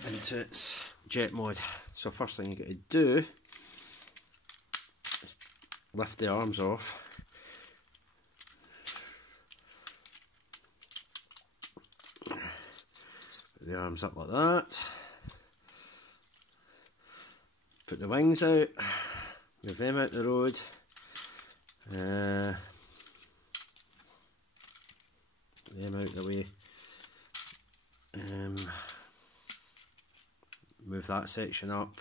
into its jet mode. So first thing you got to do is lift the arms off. Put the arms up like that. Put the wings out. Move them out the road. Them out the way. Move that section up.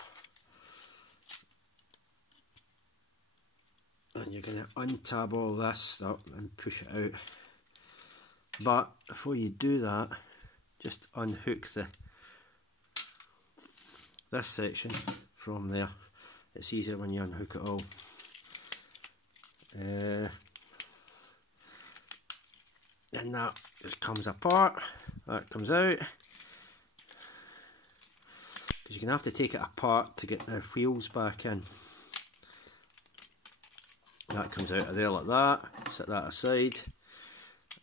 And you're going to untab all this up and push it out. But before you do that, just unhook this section from there. It's easier when you unhook it all. And that just comes apart, that comes out. Because you're going to have to take it apart to get the wheels back in. That comes out of there like that, set that aside,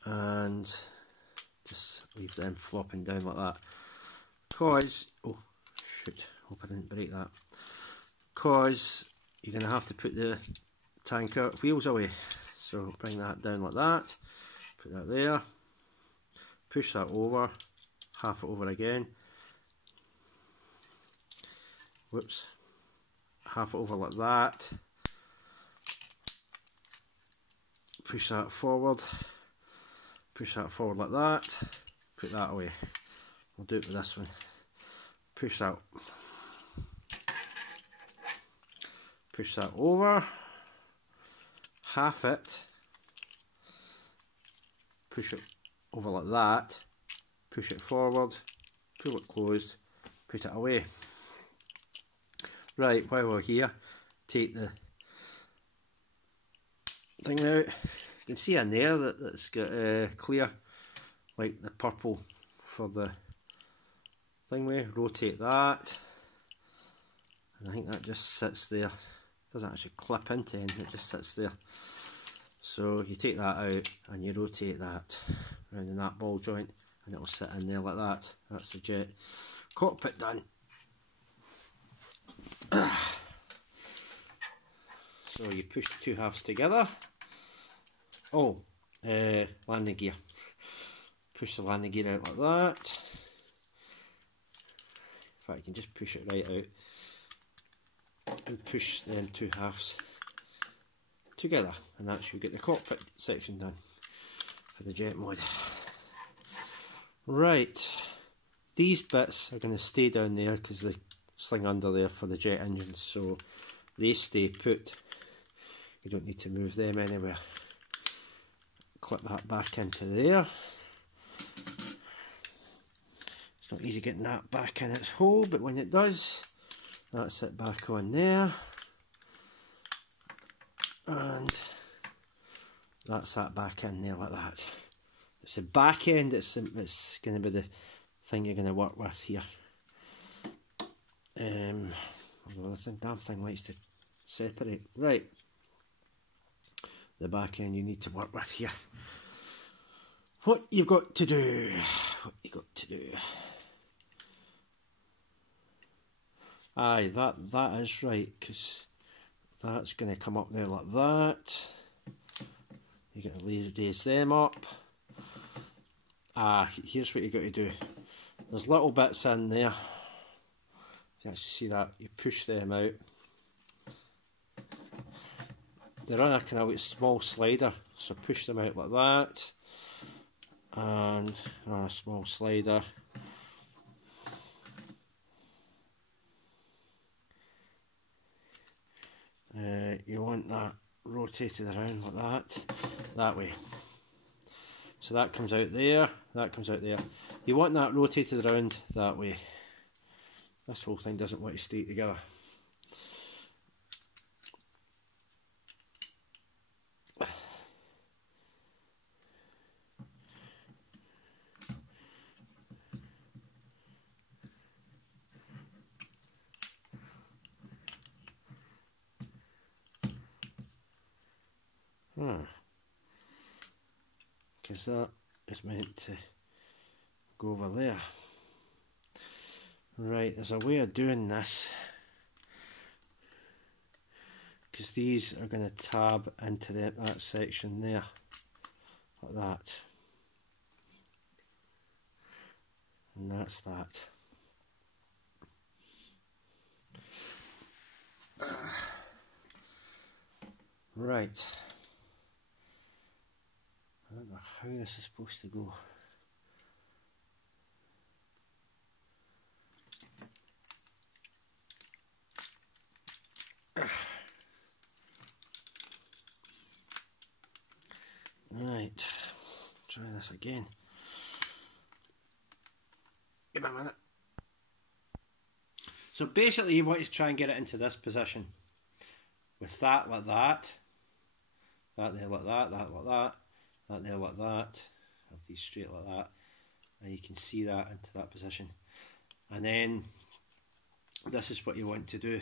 and just leave them flopping down like that. Because, oh shoot, hope I didn't break that. Because you're going to have to put the tanker wheels away. So bring that down like that, put that there, push that over, half it over again, whoops, half it over like that, push that forward like that, put that away. We'll do it with this one. Push that over, half it, push it over like that, push it forward, pull it closed, put it away. Right, while we're here, take the thing out. You can see in there that's got clear, like the purple for the thing with. Rotate that, and I think that just sits there. Doesn't actually clip into anything, it just sits there. So you take that out and you rotate that around in that ball joint and it'll sit in there like that. That's the jet cockpit done. So you push the two halves together. Oh, landing gear. Push the landing gear out like that. In fact, you can just push it right out and push them two halves together, and that's you get the cockpit section done for the jet mode. Right, these bits are going to stay down there because they sling under there for the jet engines, so they stay put. You don't need to move them anywhere. Clip that back into there. It's not easy getting that back in its hole, but when it does, that's it back on there. And that's that back in there like that. It's the back end, it's going to be the thing you're going to work with here. Although the damn thing likes to separate. Right, the back end you need to work with here. What you've got to do, aye, that is right, because that's going to come up there like that. You got to raise them up. Here's what you got to do. There's little bits in there. You actually see that. You push them out. they're on a kind of like small slider, so push them out like that, and on a small slider. You want that rotated around like that way. So that comes out there, that comes out there. You want that rotated around that way. This whole thing doesn't want to stay together. Because that is meant to go over there. Right, there's a way of doing this, because these are going to tab into that section there, like that. And that's that. Right. I don't know how this is supposed to go. Right, try this again. Give me a minute. So basically you want to try and get it into this position. With that like that. That there like that, that like that. That there like that. Have these straight like that. And you can see that into that position. And then this is what you want to do.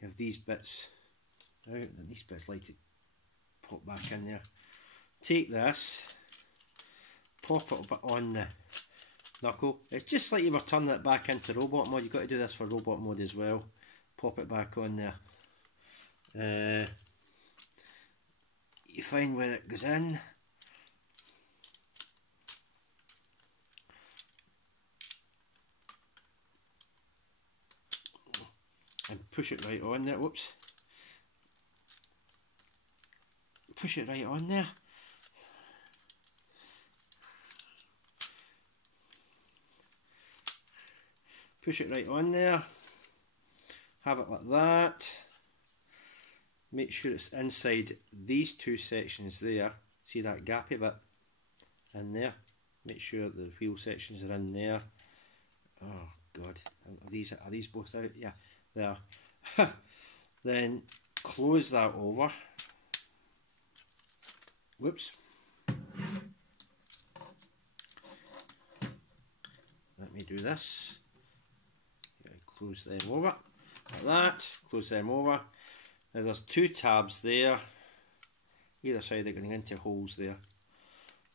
You have these bits out, and these bits like to pop back in there. Take this, pop it on the knuckle. It's just like you were turning it back into robot mode. You've got to do this for robot mode as well. Pop it back on there. You find where it goes in. And push it right on there. Whoops. Push it right on there. Push it right on there. Have it like that. Make sure it's inside these two sections there. See that gappy bit in there? Make sure the wheel sections are in there. Oh God, are these both out? Yeah, there. Then close that over. Whoops. Let me do this. Close them over like that. Close them over. Now there's two tabs there. Either side are going into holes there.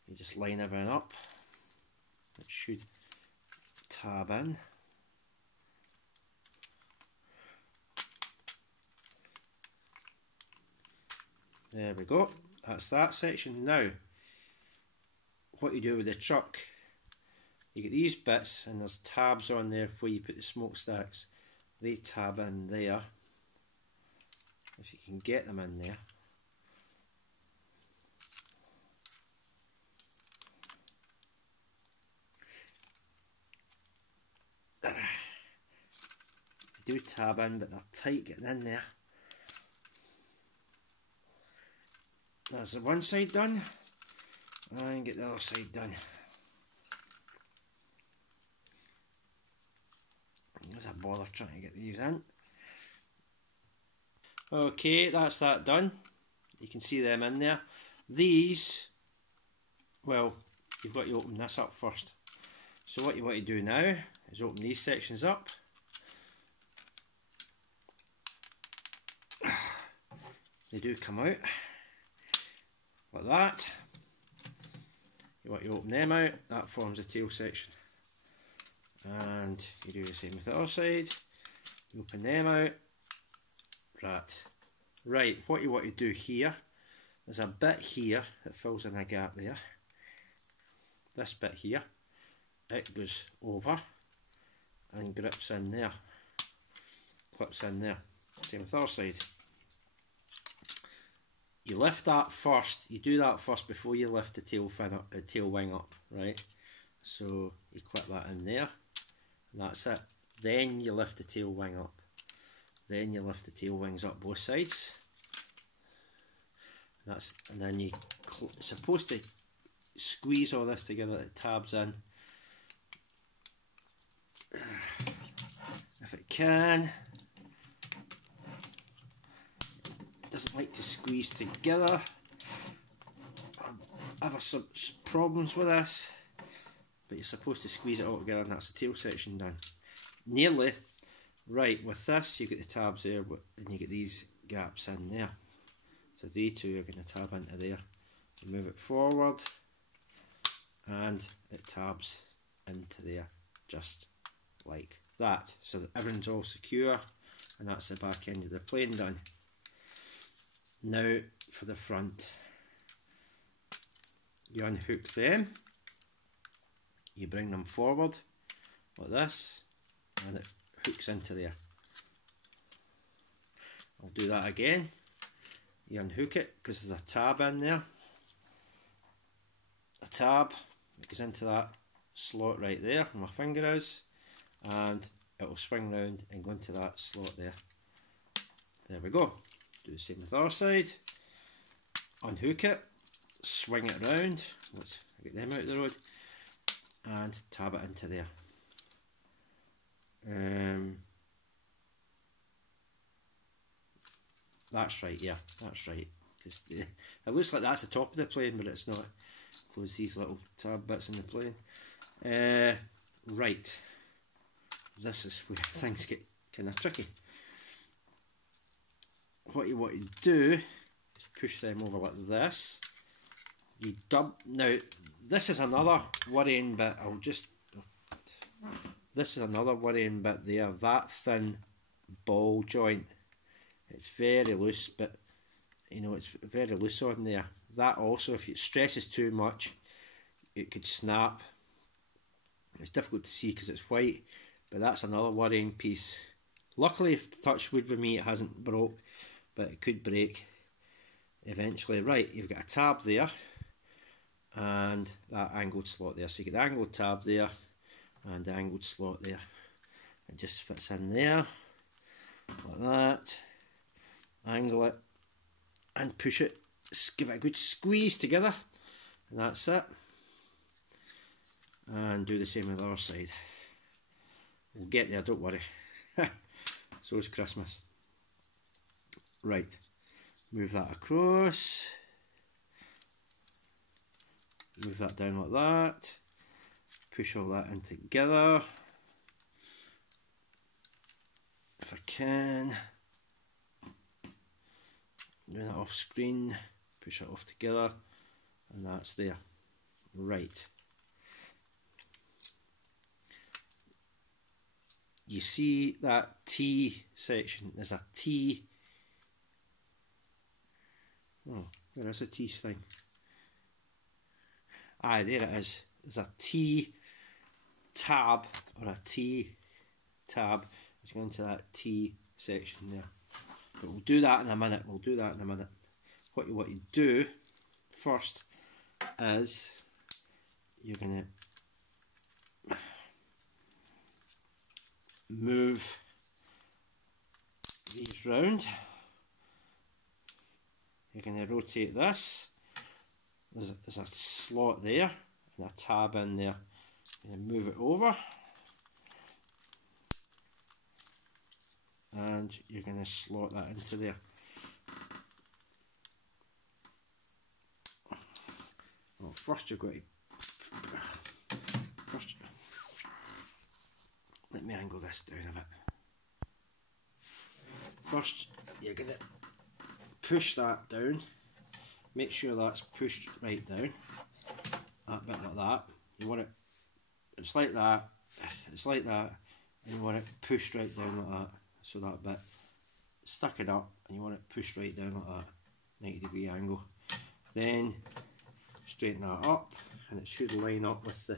You just line everything up. It should tab in. There we go. That's that section. Now, what you do with the truck, you get these bits and there's tabs on there where you put the smokestacks. They tab in there. If you can get them in there. They do tab in, but they're tight getting in there. That's the one side done. And get the other side done. There's a bother trying to get these in. Okay, that's that done. You can see them in there. These, well, you've got to open this up first. So what you want to do now is open these sections up. They do come out like that. You want to open them out, that forms the tail section. And you do the same with the other side. You open them out. Right, what you want to do here, there's a bit here that fills in a gap there. This bit here, it goes over and grips in there. Clips in there. Same with the other side. you lift that first, you do that first before you lift the tail fin up, the tail wing up, right? So you clip that in there, and that's it. Then you lift the tail wing up. Then you lift the tail wings up both sides. And then you're supposed to squeeze all this together, it tabs in. If it can. It doesn't like to squeeze together. I have some problems with this, but you're supposed to squeeze it all together, and that's the tail section done. Nearly. Right, with this you get the tabs there, and you get these gaps in there. So they two are going to tab into there. You move it forward, and it tabs into there, just like that. So that everything's all secure, and that's the back end of the plane done. Now for the front. You unhook them, you bring them forward like this, and it hooks into there. I'll do that again. You unhook it because there's a tab in there. A tab that goes into that slot right there where my finger is, and it will swing round and go into that slot there. There we go. Do the same with the other side. Unhook it, swing it round, let's get them out of the road, and tab it into there. That's right, yeah, that's right. Because it looks like that's the top of the plane, but it's not. Close these little tab bits in the plane. Right, this is where things get kind of tricky. What you want to do is push them over like this. You now this is another worrying bit. This is another worrying bit there. That thin ball joint. It's very loose, but you know it's very loose on there. That also, if it stresses too much, it could snap. It's difficult to see because it's white, but that's another worrying piece. Luckily, if touch wood with me, it hasn't broke, but it could break eventually. Right, you've got a tab there, and that angled slot there. So you get the angled tab there, and the angled slot there. It just fits in there, like that. Angle it, and push it. Give it a good squeeze together, and that's it. And do the same with the other side. We'll get there, don't worry. So is Christmas. Right, move that across. Move that down like that. Push all that in together. If I can. Doing it off screen. Push it off together. And that's there. Right. You see that T section? There's a T. Oh, where is the T thing? Aye, there it is. There's a T tab, or a T tab. It's going into that T section there. But we'll do that in a minute. We'll do that in a minute. What you want to do first is you're going to move these round. You're going to rotate this. There's a slot there and a tab in there. And move it over. And you're going to slot that into there. Well, first you've got to... Let me angle this down a bit. First, you're going to push that down. Make sure that's pushed right down. That bit like that. You want it... It's like that. It's like that. And you want it pushed right down like that. So that bit, stuck it up, and you want it pushed right down like that, 90-degree angle. Then straighten that up, and it should line up with the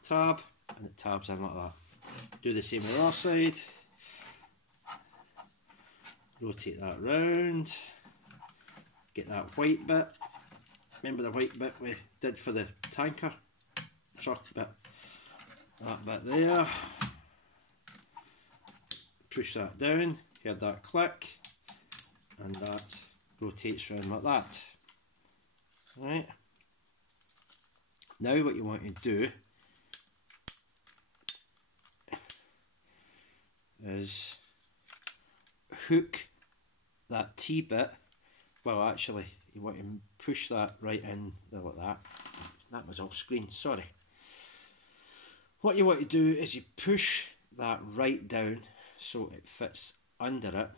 tab, and it tabs in like that. Do the same with the other side. Rotate that round, get that white bit. Remember the white bit we did for the tanker truck bit? That bit there. Push that down, hear that click, and that rotates around like that. Right. Now what you want to do is hook that T bit. Well, actually, you want to push that right in there like that. That was off screen, sorry. What you want to do is you push that right down so it fits under it.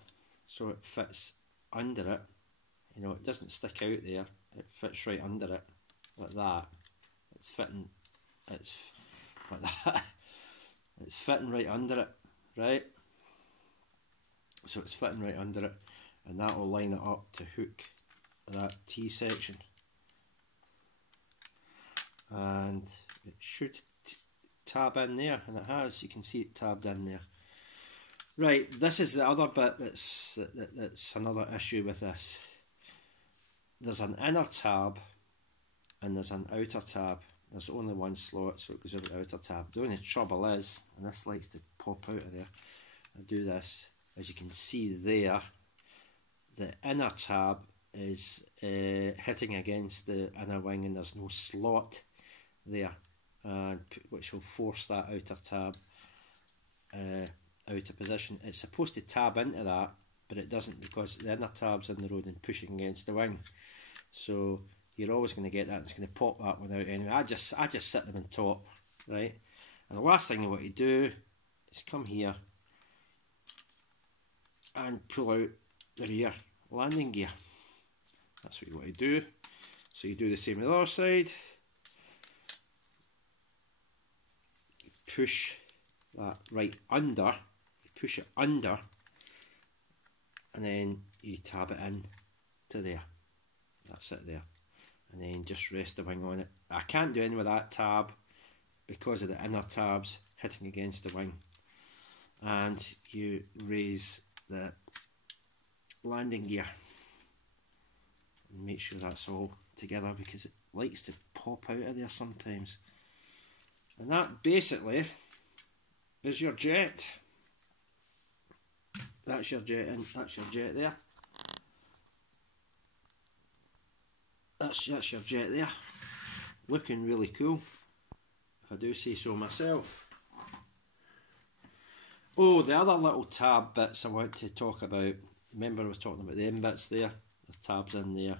So it fits under it. You know, it doesn't stick out there. It fits right under it, like that. It's fitting. It's like that. It's fitting right under it, right? So it's fitting right under it, and that will line it up to hook that T section, and it should tab in there, and it has. You can see it tabbed in there. Right, this is the other bit that's another issue with this. There's an inner tab and there's an outer tab. There's only one slot, so it goes over the outer tab. The only trouble is, and this likes to pop out of there, I do this, as you can see there, the inner tab is hitting against the inner wing and there's no slot there, which will force that outer tab out of position. It's supposed to tab into that, but it doesn't, because the inner tab's in the road and pushing against the wing. So you're always going to get that. It's going to pop that one out anyway. I just sit them on top, right? And the last thing you want to do is come here and pull out the rear landing gear. That's what you want to do. So you do the same with the other side. You push that right under. You push it under, and then you tab it in to there. That's it there. And then just rest the wing on it. I can't do anything with that tab because of the inner tabs hitting against the wing. And you raise the landing gear and make sure that's all together, because it likes to pop out of there sometimes. And that basically is your jet. That's your jet in, that's your jet there. That's your jet there. Looking really cool, if I do say so myself. Oh, the other little tab bits I want to talk about. Remember I was talking about the end bits there. There's tabs in there.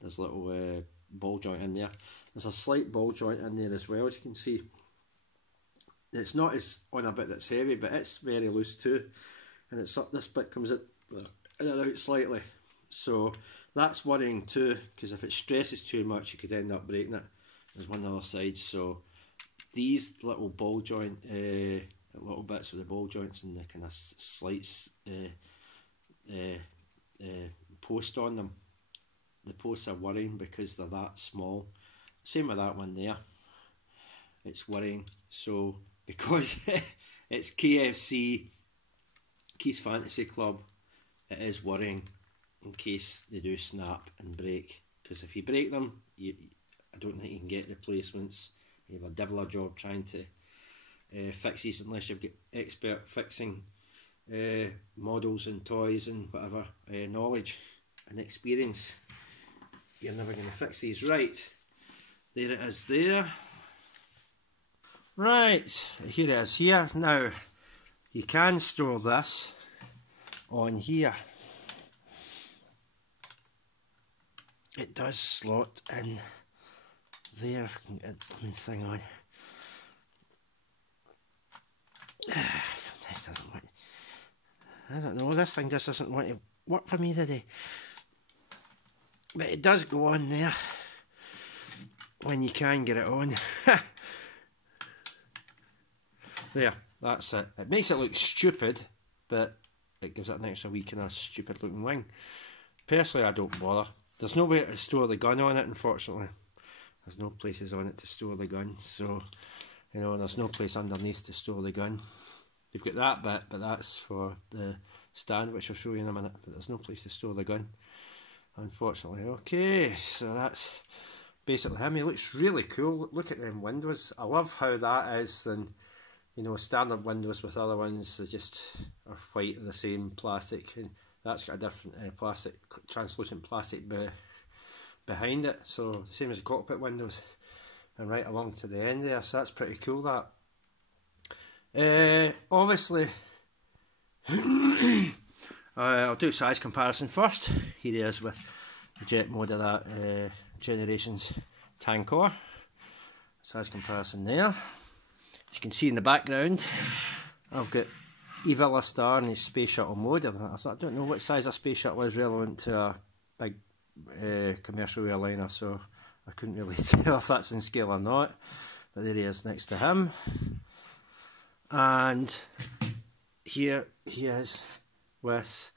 There's a little ball joint in there. There's a slight ball joint in there as well, as you can see. It's not as on a bit that's heavy, but it's very loose too. And it's up, this bit comes in and out slightly. So that's worrying too, because if it stresses too much, you could end up breaking it. There's one other side. So these little ball joint, little bits with the ball joints and the kind of slight post on them, the posts are worrying because they're that small. Same with that one there. It's worrying. So because it's KFC, Keith's Fantasy Club, it is worrying in case they do snap and break. Because if you break them, I don't think you can get replacements. You have a devil a job trying to fix these unless you've got expert fixing models and toys and whatever knowledge and experience. You're never going to fix these. Right, there it is there. Right, here it is here. Now, you can store this on here. It does slot in there. If I can get the thing on. Sometimes it doesn't want. I don't know, this thing just doesn't want to work for me today. But it does go on there when you can get it on. There, that's it. It makes it look stupid, but it gives it an extra wee kind of stupid looking wing. Personally, I don't bother. There's no way to store the gun on it, unfortunately. There's no places on it to store the gun, so, you know, there's no place underneath to store the gun. You've got that bit, but that's for the stand, which I'll show you in a minute, but there's no place to store the gun. unfortunately. Okay, so that's basically him. He looks really cool. Look at them windows. I love how that is than, you know, standard windows with other ones. They just are white and the same plastic, and that's got a different plastic, translucent plastic behind it. So the same as the cockpit windows, and right along to the end there. So that's pretty cool. That obviously. I'll do size comparison first. Here he is with the jet mode of that Generations Tanker. Size comparison there. As you can see in the background, I've got E.A.V.I star in his space shuttle mode. I don't know what size a space shuttle is relevant to a big commercial airliner, so I couldn't really tell if that's in scale or not. But there he is next to him. And here he is with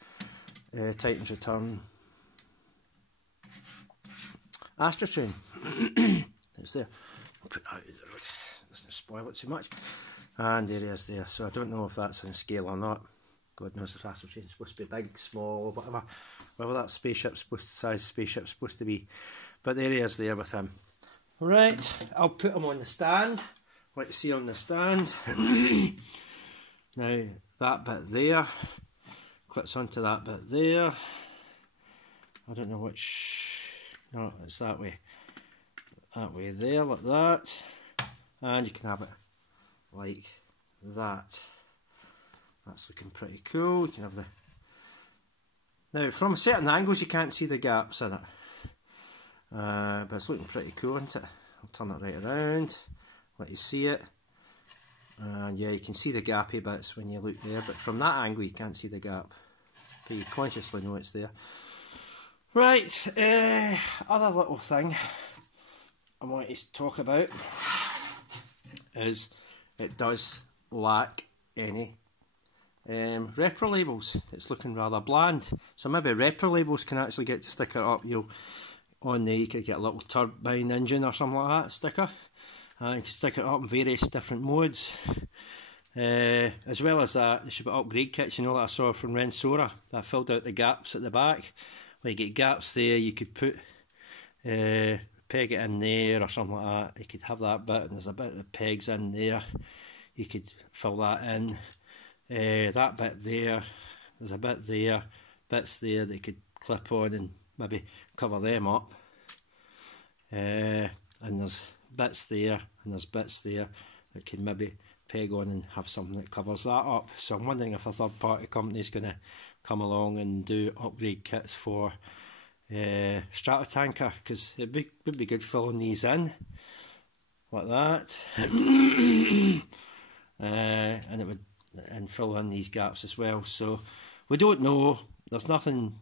Titan's Return Astrotrain. It's there. I'll put that out of the road. Doesn't spoil it too much. And there he is there. So I don't know if that's in scale or not. God knows if Astrotrain's supposed to be big, small, or whatever that size spaceship's supposed to be. But there he is there with him. Right, I'll put him on the stand. What you see on the stand. Now that bit there clips onto that bit there. I don't know which. No, it's that way. That way there, like that. And you can have it like that. That's looking pretty cool. You can have the. Now, from certain angles, you can't see the gaps in it. But it's looking pretty cool, isn't it? I'll turn it right around, let you see it. And yeah, you can see the gappy bits when you look there, but from that angle you can't see the gap. But you consciously know it's there. Right, other little thing I want to talk about is it does lack any repro labels. It's looking rather bland. So maybe repro labels can actually get to stick it up. You could get a little turbine engine or something like that sticker. And you can stick it up in various different modes. As well as that, there should be upgrade kits, you know, that I saw from Rensora that filled out the gaps at the back. Where you get gaps there, you could put peg it in there or something like that. You could have that bit, and there's a bit of pegs in there. You could fill that in. That bit there, there's a bit there, bits there that you could clip on and maybe cover them up. And there's bits there and there's bits there that can maybe peg on and have something that covers that up. So I'm wondering if a third party company is going to come along and do upgrade kits for Stratotanker, because it would be good filling these in like that. And it would fill in these gaps as well. So we don't know, there's nothing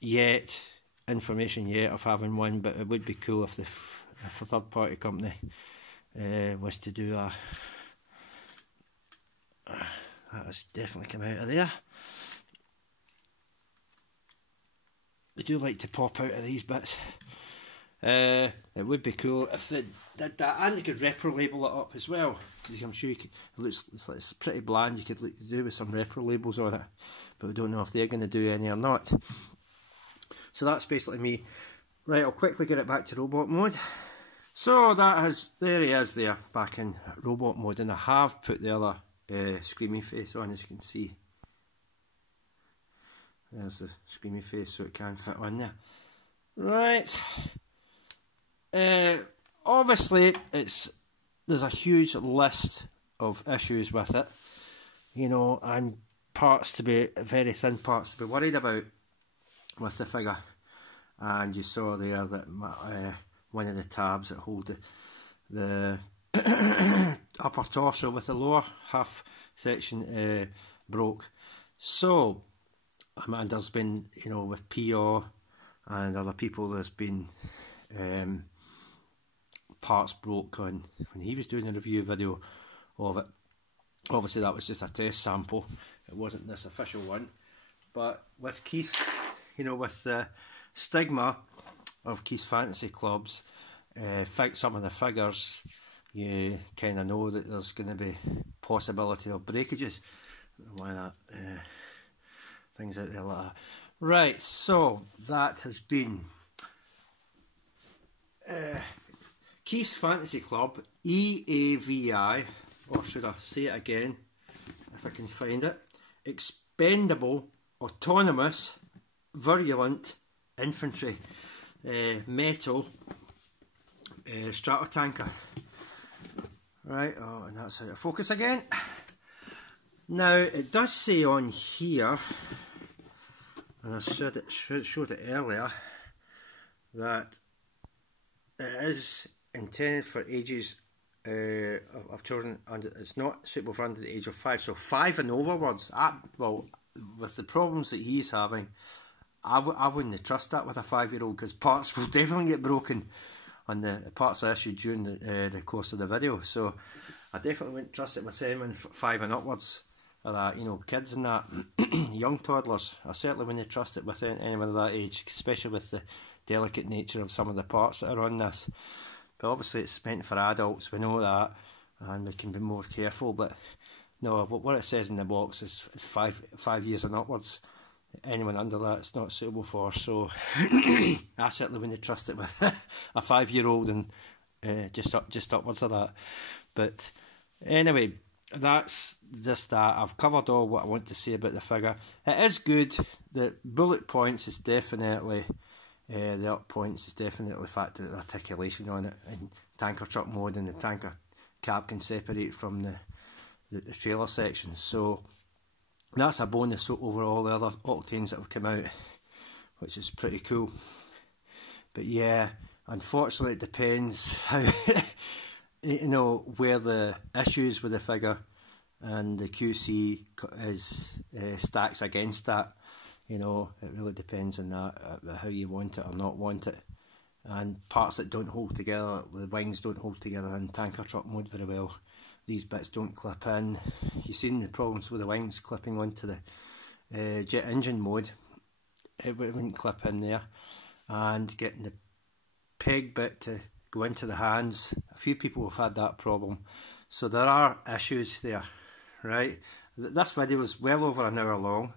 yet, information yet of having one, but it would be cool if a third party company was to do a that has definitely come out of there. They do like to pop out of these bits. It would be cool if they did that, and they could repro label it up as well, because I'm sure you could, it's pretty bland. You could do with some repro labels on it, but we don't know if they're going to do any or not. So that's basically me. Right, I'll quickly get it back to robot mode. So there he is there, back in robot mode, and I have put the other screamy face on, as you can see. There's the screamy face, so it can fit on there. Right. Obviously, there's a huge list of issues with it, you know, and very thin parts to be worried about with the figure. And you saw there that one of the tabs that hold the upper torso with the lower half section broke. So, and there's been, you know, with PO and other people, there's been parts broke on when he was doing a review video of it. Obviously that was just a test sample, it wasn't this official one. But with Keith, you know, with the stigma of Keith's Fantasy Clubs, some of the figures, you kind of know that there's going to be possibility of breakages. Why that things out there like that. Right, so that has been Keith's Fantasy Club E.A.V.I, or should I say it again if I can find it, Expendable Autonomous Virulent Infantry Metal Stratotanker. Right, oh, and that's out of focus again. Now it does say on here, and I showed it earlier, that it is intended for ages of children, and it's not suitable for under the age of 5. So 5 and overwards. Well, with the problems that he's having, I wouldn't trust that with a 5-year-old, because parts will definitely get broken on the parts I issued during the course of the video. So I definitely wouldn't trust it with anyone 5 and upwards, or that, you know, kids and that, young toddlers. I certainly wouldn't trust it with anyone of that age, especially with the delicate nature of some of the parts that are on this. But obviously it's meant for adults, we know that, and we can be more careful. But no, what it says in the box is 5 years and upwards. Anyone under that it's not suitable for. So I certainly wouldn't trust it with a 5-year-old and just upwards of that. But anyway, that's just that. I've covered all what I want to say about the figure. It is good. The bullet points is definitely the up points is definitely the fact that the articulation on it in tanker truck mode, and the tanker cab can separate from the trailer section. So that's a bonus over all the other Octanes that have come out, which is pretty cool. But yeah, unfortunately it depends how you know, where the issues with the figure and the QC is stacks against that. You know, it really depends on that, how you want it or not want it. And parts that don't hold together, the wings don't hold together in tanker truck mode very well. These bits don't clip in. You've seen the problems with the wings clipping onto the jet engine mode. It wouldn't clip in there. And getting the peg bit to go into the hands, a few people have had that problem. So there are issues there, right? This video is well over an hour long,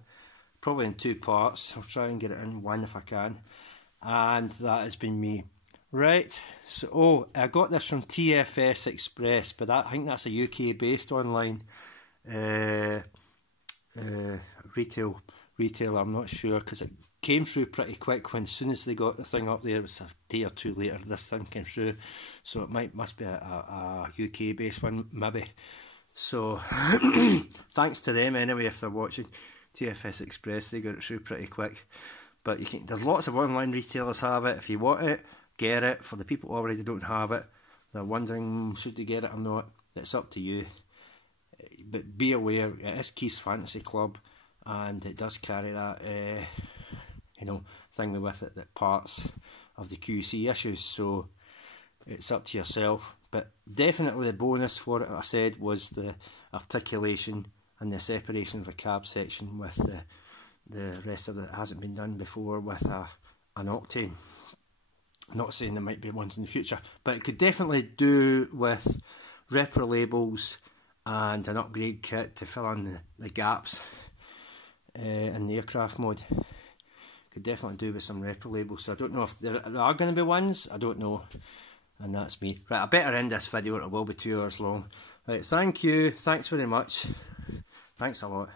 probably in 2 parts. I'll try and get it in one if I can. And that has been me. Right, so I got this from TFS Express, but I think that's a UK based online retailer. I'm not sure, because it came through pretty quick. When as soon as they got the thing up there, it was a day or 2 later this thing came through. So it must be a UK based one maybe. So thanks to them anyway if they're watching. TFS Express, they got it through pretty quick. But there's lots of online retailers have it. If you want it, get it. For the people who already don't have it, they're wondering should they get it or not, it's up to you. But be aware, it is Keith's Fantasy Club, and it does carry that you know, thing with it, that parts of the QC issues, so it's up to yourself. But definitely the bonus for it, I said, was the articulation and the separation of the cab section with the rest of it. Hasn't been done before with an Octane. Not saying there might be ones in the future, but it could definitely do with repro labels and an upgrade kit to fill in the gaps in the aircraft mode. Could definitely do with some repro labels. So I don't know if there are going to be ones, I don't know. And that's me. Right, I better end this video, it will be 2 hours long. Right, thank you, thanks very much. Thanks a lot.